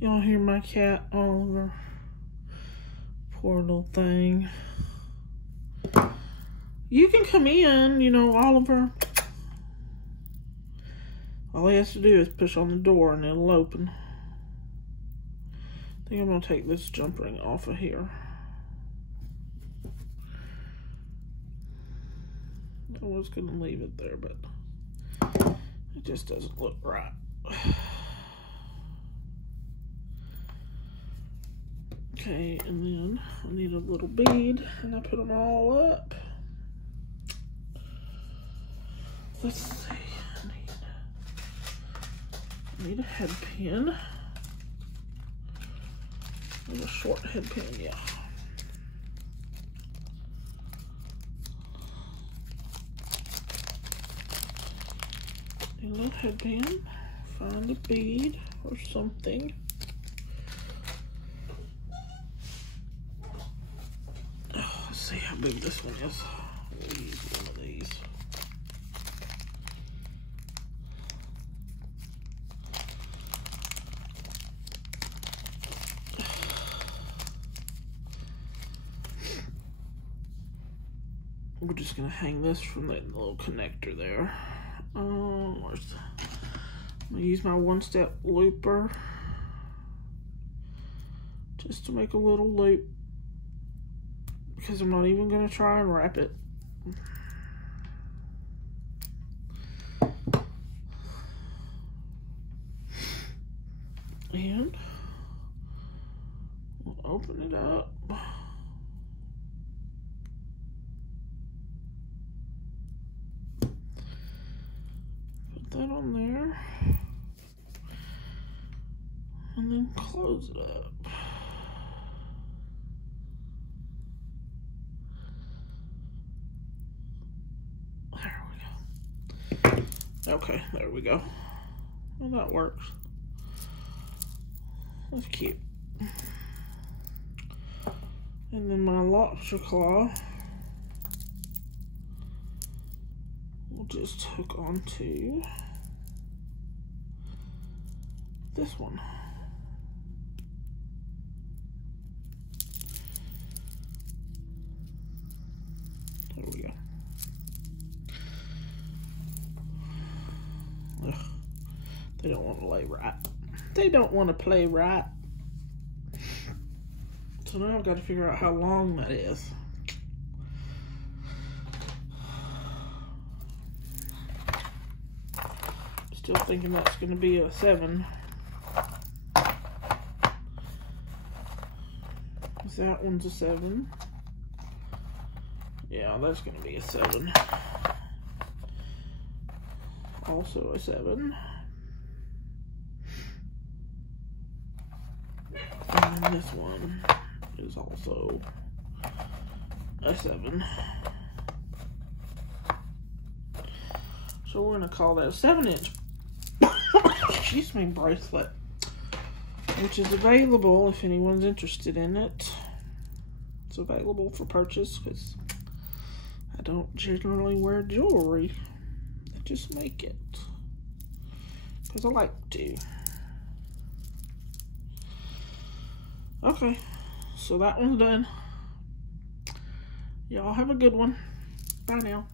Y'all hear my cat, Oliver? Poor little thing. You can come in, you know, Oliver. All he has to do is push on the door and it'll open. I think I'm going to take this jump ring off of here. I was going to leave it there, but it just doesn't look right. Okay, and then I need a little bead, and I put them all up. Let's see, I need a head pin. And a short head pin, yeah. Need a little head pin. Find a bead or something. Oh, let's see how big this one is. We'll use one of these. We're just gonna hang this from that little connector there. I'm gonna use my one-step looper just to make a little loop because I'm not even gonna try and wrap it. And we'll open it up. That on there and then close it up. There we go. Okay, there we go. Well, that works. That's cute. And then my lobster claw will just hook onto this one. There we go. Ugh. They don't want to lay right. They don't want to play right. So now I've got to figure out how long that is. Still thinking that's going to be a 7. That one's a 7. Yeah, that's going to be a 7. Also a 7. And this one is also a 7. So we're going to call that a 7-inch excuse me, bracelet, which is available if anyone's interested in it. It's available for purchase because I don't generally wear jewelry. I just make it because I like to. Okay, so that one's done. Y'all have a good one. Bye now.